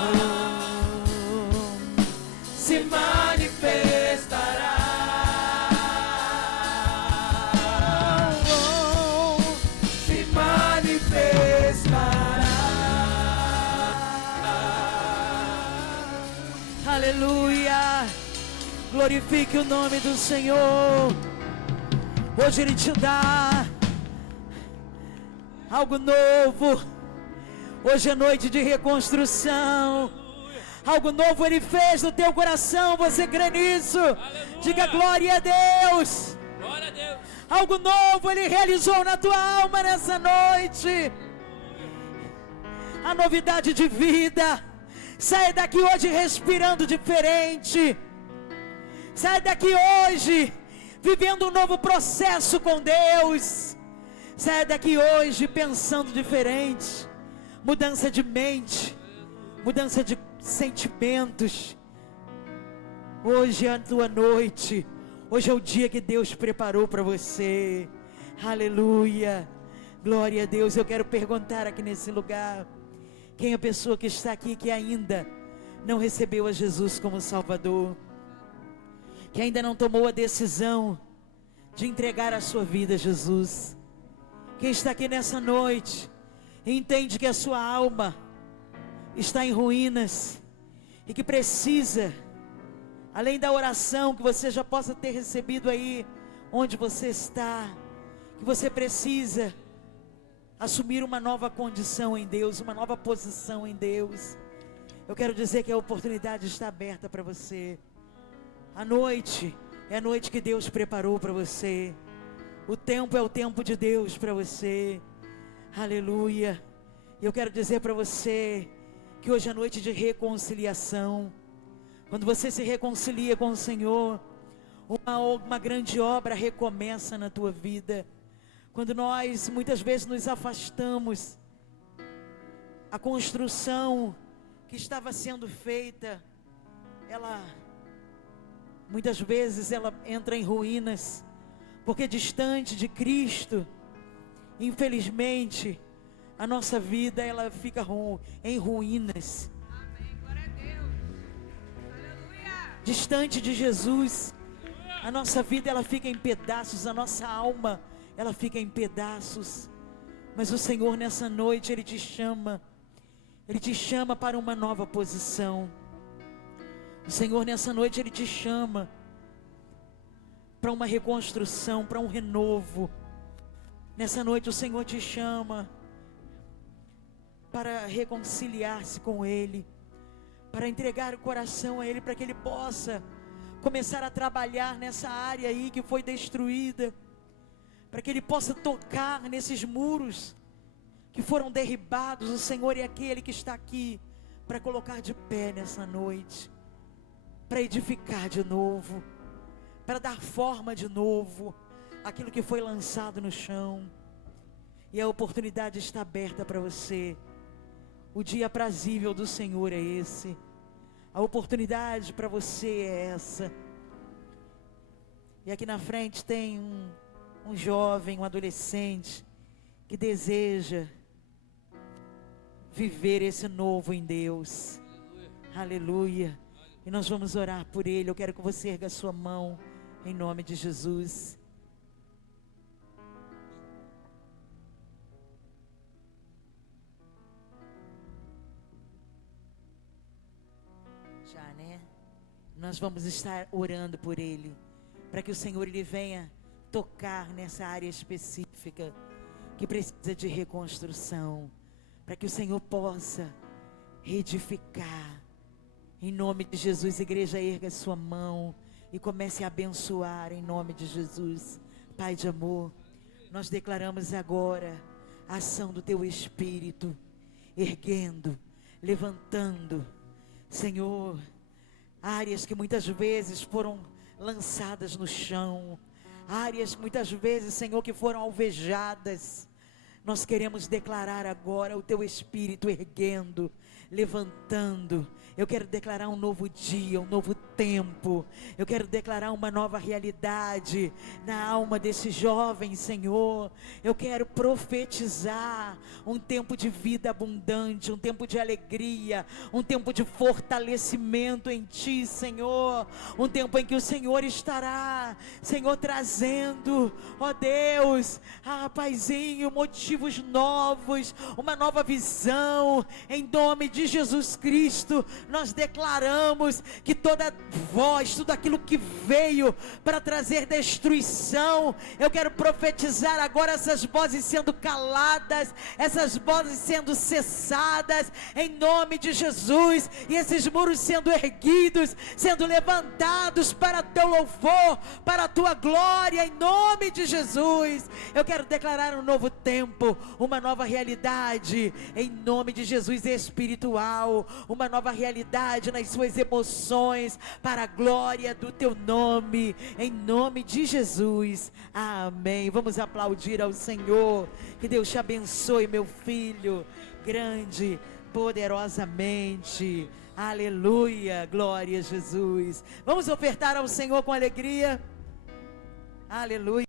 Oh, se manifestará. Oh, se manifestará. Aleluia. Glorifique o nome do Senhor. Hoje Ele te dá algo novo. Hoje é noite de reconstrução. Algo novo Ele fez no teu coração. Você crê nisso? Aleluia. Diga glória a Deus. Glória a Deus. Algo novo Ele realizou na tua alma nessa noite. A novidade de vida. Saia daqui hoje respirando diferente. Saia daqui hoje vivendo um novo processo com Deus. Saia daqui hoje pensando diferente. Mudança de mente, mudança de sentimentos. Hoje é a tua noite. Hoje é o dia que Deus preparou para você. Aleluia. Glória a Deus. Eu quero perguntar aqui nesse lugar: quem é a pessoa que está aqui que ainda não recebeu a Jesus como Salvador? Que ainda não tomou a decisão de entregar a sua vida a Jesus? Quem está aqui nessa noite e entende que a sua alma está em ruínas e que precisa, além da oração que você já possa ter recebido aí onde você está, que você precisa assumir uma nova condição em Deus, uma nova posição em Deus. Eu quero dizer que a oportunidade está aberta para você. A noite é a noite que Deus preparou para você. O tempo é o tempo de Deus para você. Aleluia. E eu quero dizer para você que hoje é noite de reconciliação. Quando você se reconcilia com o Senhor, uma grande obra recomeça na tua vida. Quando nós muitas vezes nos afastamos, a construção que estava sendo feita, ela Muitas vezes ela entra em ruínas, porque distante de Cristo, infelizmente, a nossa vida ela fica em ruínas. Distante de Jesus, a nossa vida ela fica em pedaços, a nossa alma ela fica em pedaços. Mas o Senhor nessa noite Ele te chama para uma nova posição. O Senhor nessa noite Ele te chama para uma reconstrução, para um renovo. Nessa noite o Senhor te chama para reconciliar-se com Ele, para entregar o coração a Ele, para que Ele possa começar a trabalhar nessa área aí que foi destruída, para que Ele possa tocar nesses muros que foram derribados. O Senhor é aquele que está aqui para colocar de pé nessa noite, para edificar de novo, para dar forma de novo aquilo que foi lançado no chão. E a oportunidade está aberta para você. O dia aprazível do Senhor é esse. A oportunidade para você é essa. E aqui na frente tem um jovem, um adolescente que deseja viver esse novo em Deus. Aleluia. E nós vamos orar por ele. Eu quero que você erga a sua mão em nome de Jesus. Já, né? Nós vamos estar orando por ele, para que o Senhor ele venha tocar nessa área específica que precisa de reconstrução, para que o Senhor possa reedificar. Em nome de Jesus, igreja, erga a sua mão e comece a abençoar em nome de Jesus. Pai de amor, nós declaramos agora a ação do Teu Espírito, erguendo, levantando, Senhor, áreas que muitas vezes foram lançadas no chão, áreas que muitas vezes, Senhor, que foram alvejadas. Nós queremos declarar agora o Teu Espírito erguendo, levantando. Eu quero declarar um novo dia, um novo tempo. Eu quero declarar uma nova realidade na alma desse jovem, Senhor. Eu quero profetizar um tempo de vida abundante, um tempo de alegria, um tempo de fortalecimento em Ti, Senhor. Um tempo em que o Senhor estará, Senhor, trazendo, ó Deus, Paizinho, motivos novos, uma nova visão. Em nome de Jesus Cristo, nós declaramos que toda voz, tudo aquilo que veio para trazer destruição, eu quero profetizar agora essas vozes sendo caladas, essas vozes sendo cessadas, em nome de Jesus, e esses muros sendo erguidos, sendo levantados para Teu louvor, para a Tua glória, em nome de Jesus. Eu quero declarar um novo tempo, uma nova realidade, em nome de Jesus, espiritual, uma nova realidade nas suas emoções, para a glória do Teu nome, em nome de Jesus, amém. Vamos aplaudir ao Senhor. Que Deus te abençoe, meu filho, grande, poderosamente, aleluia, glória a Jesus. Vamos ofertar ao Senhor com alegria, aleluia.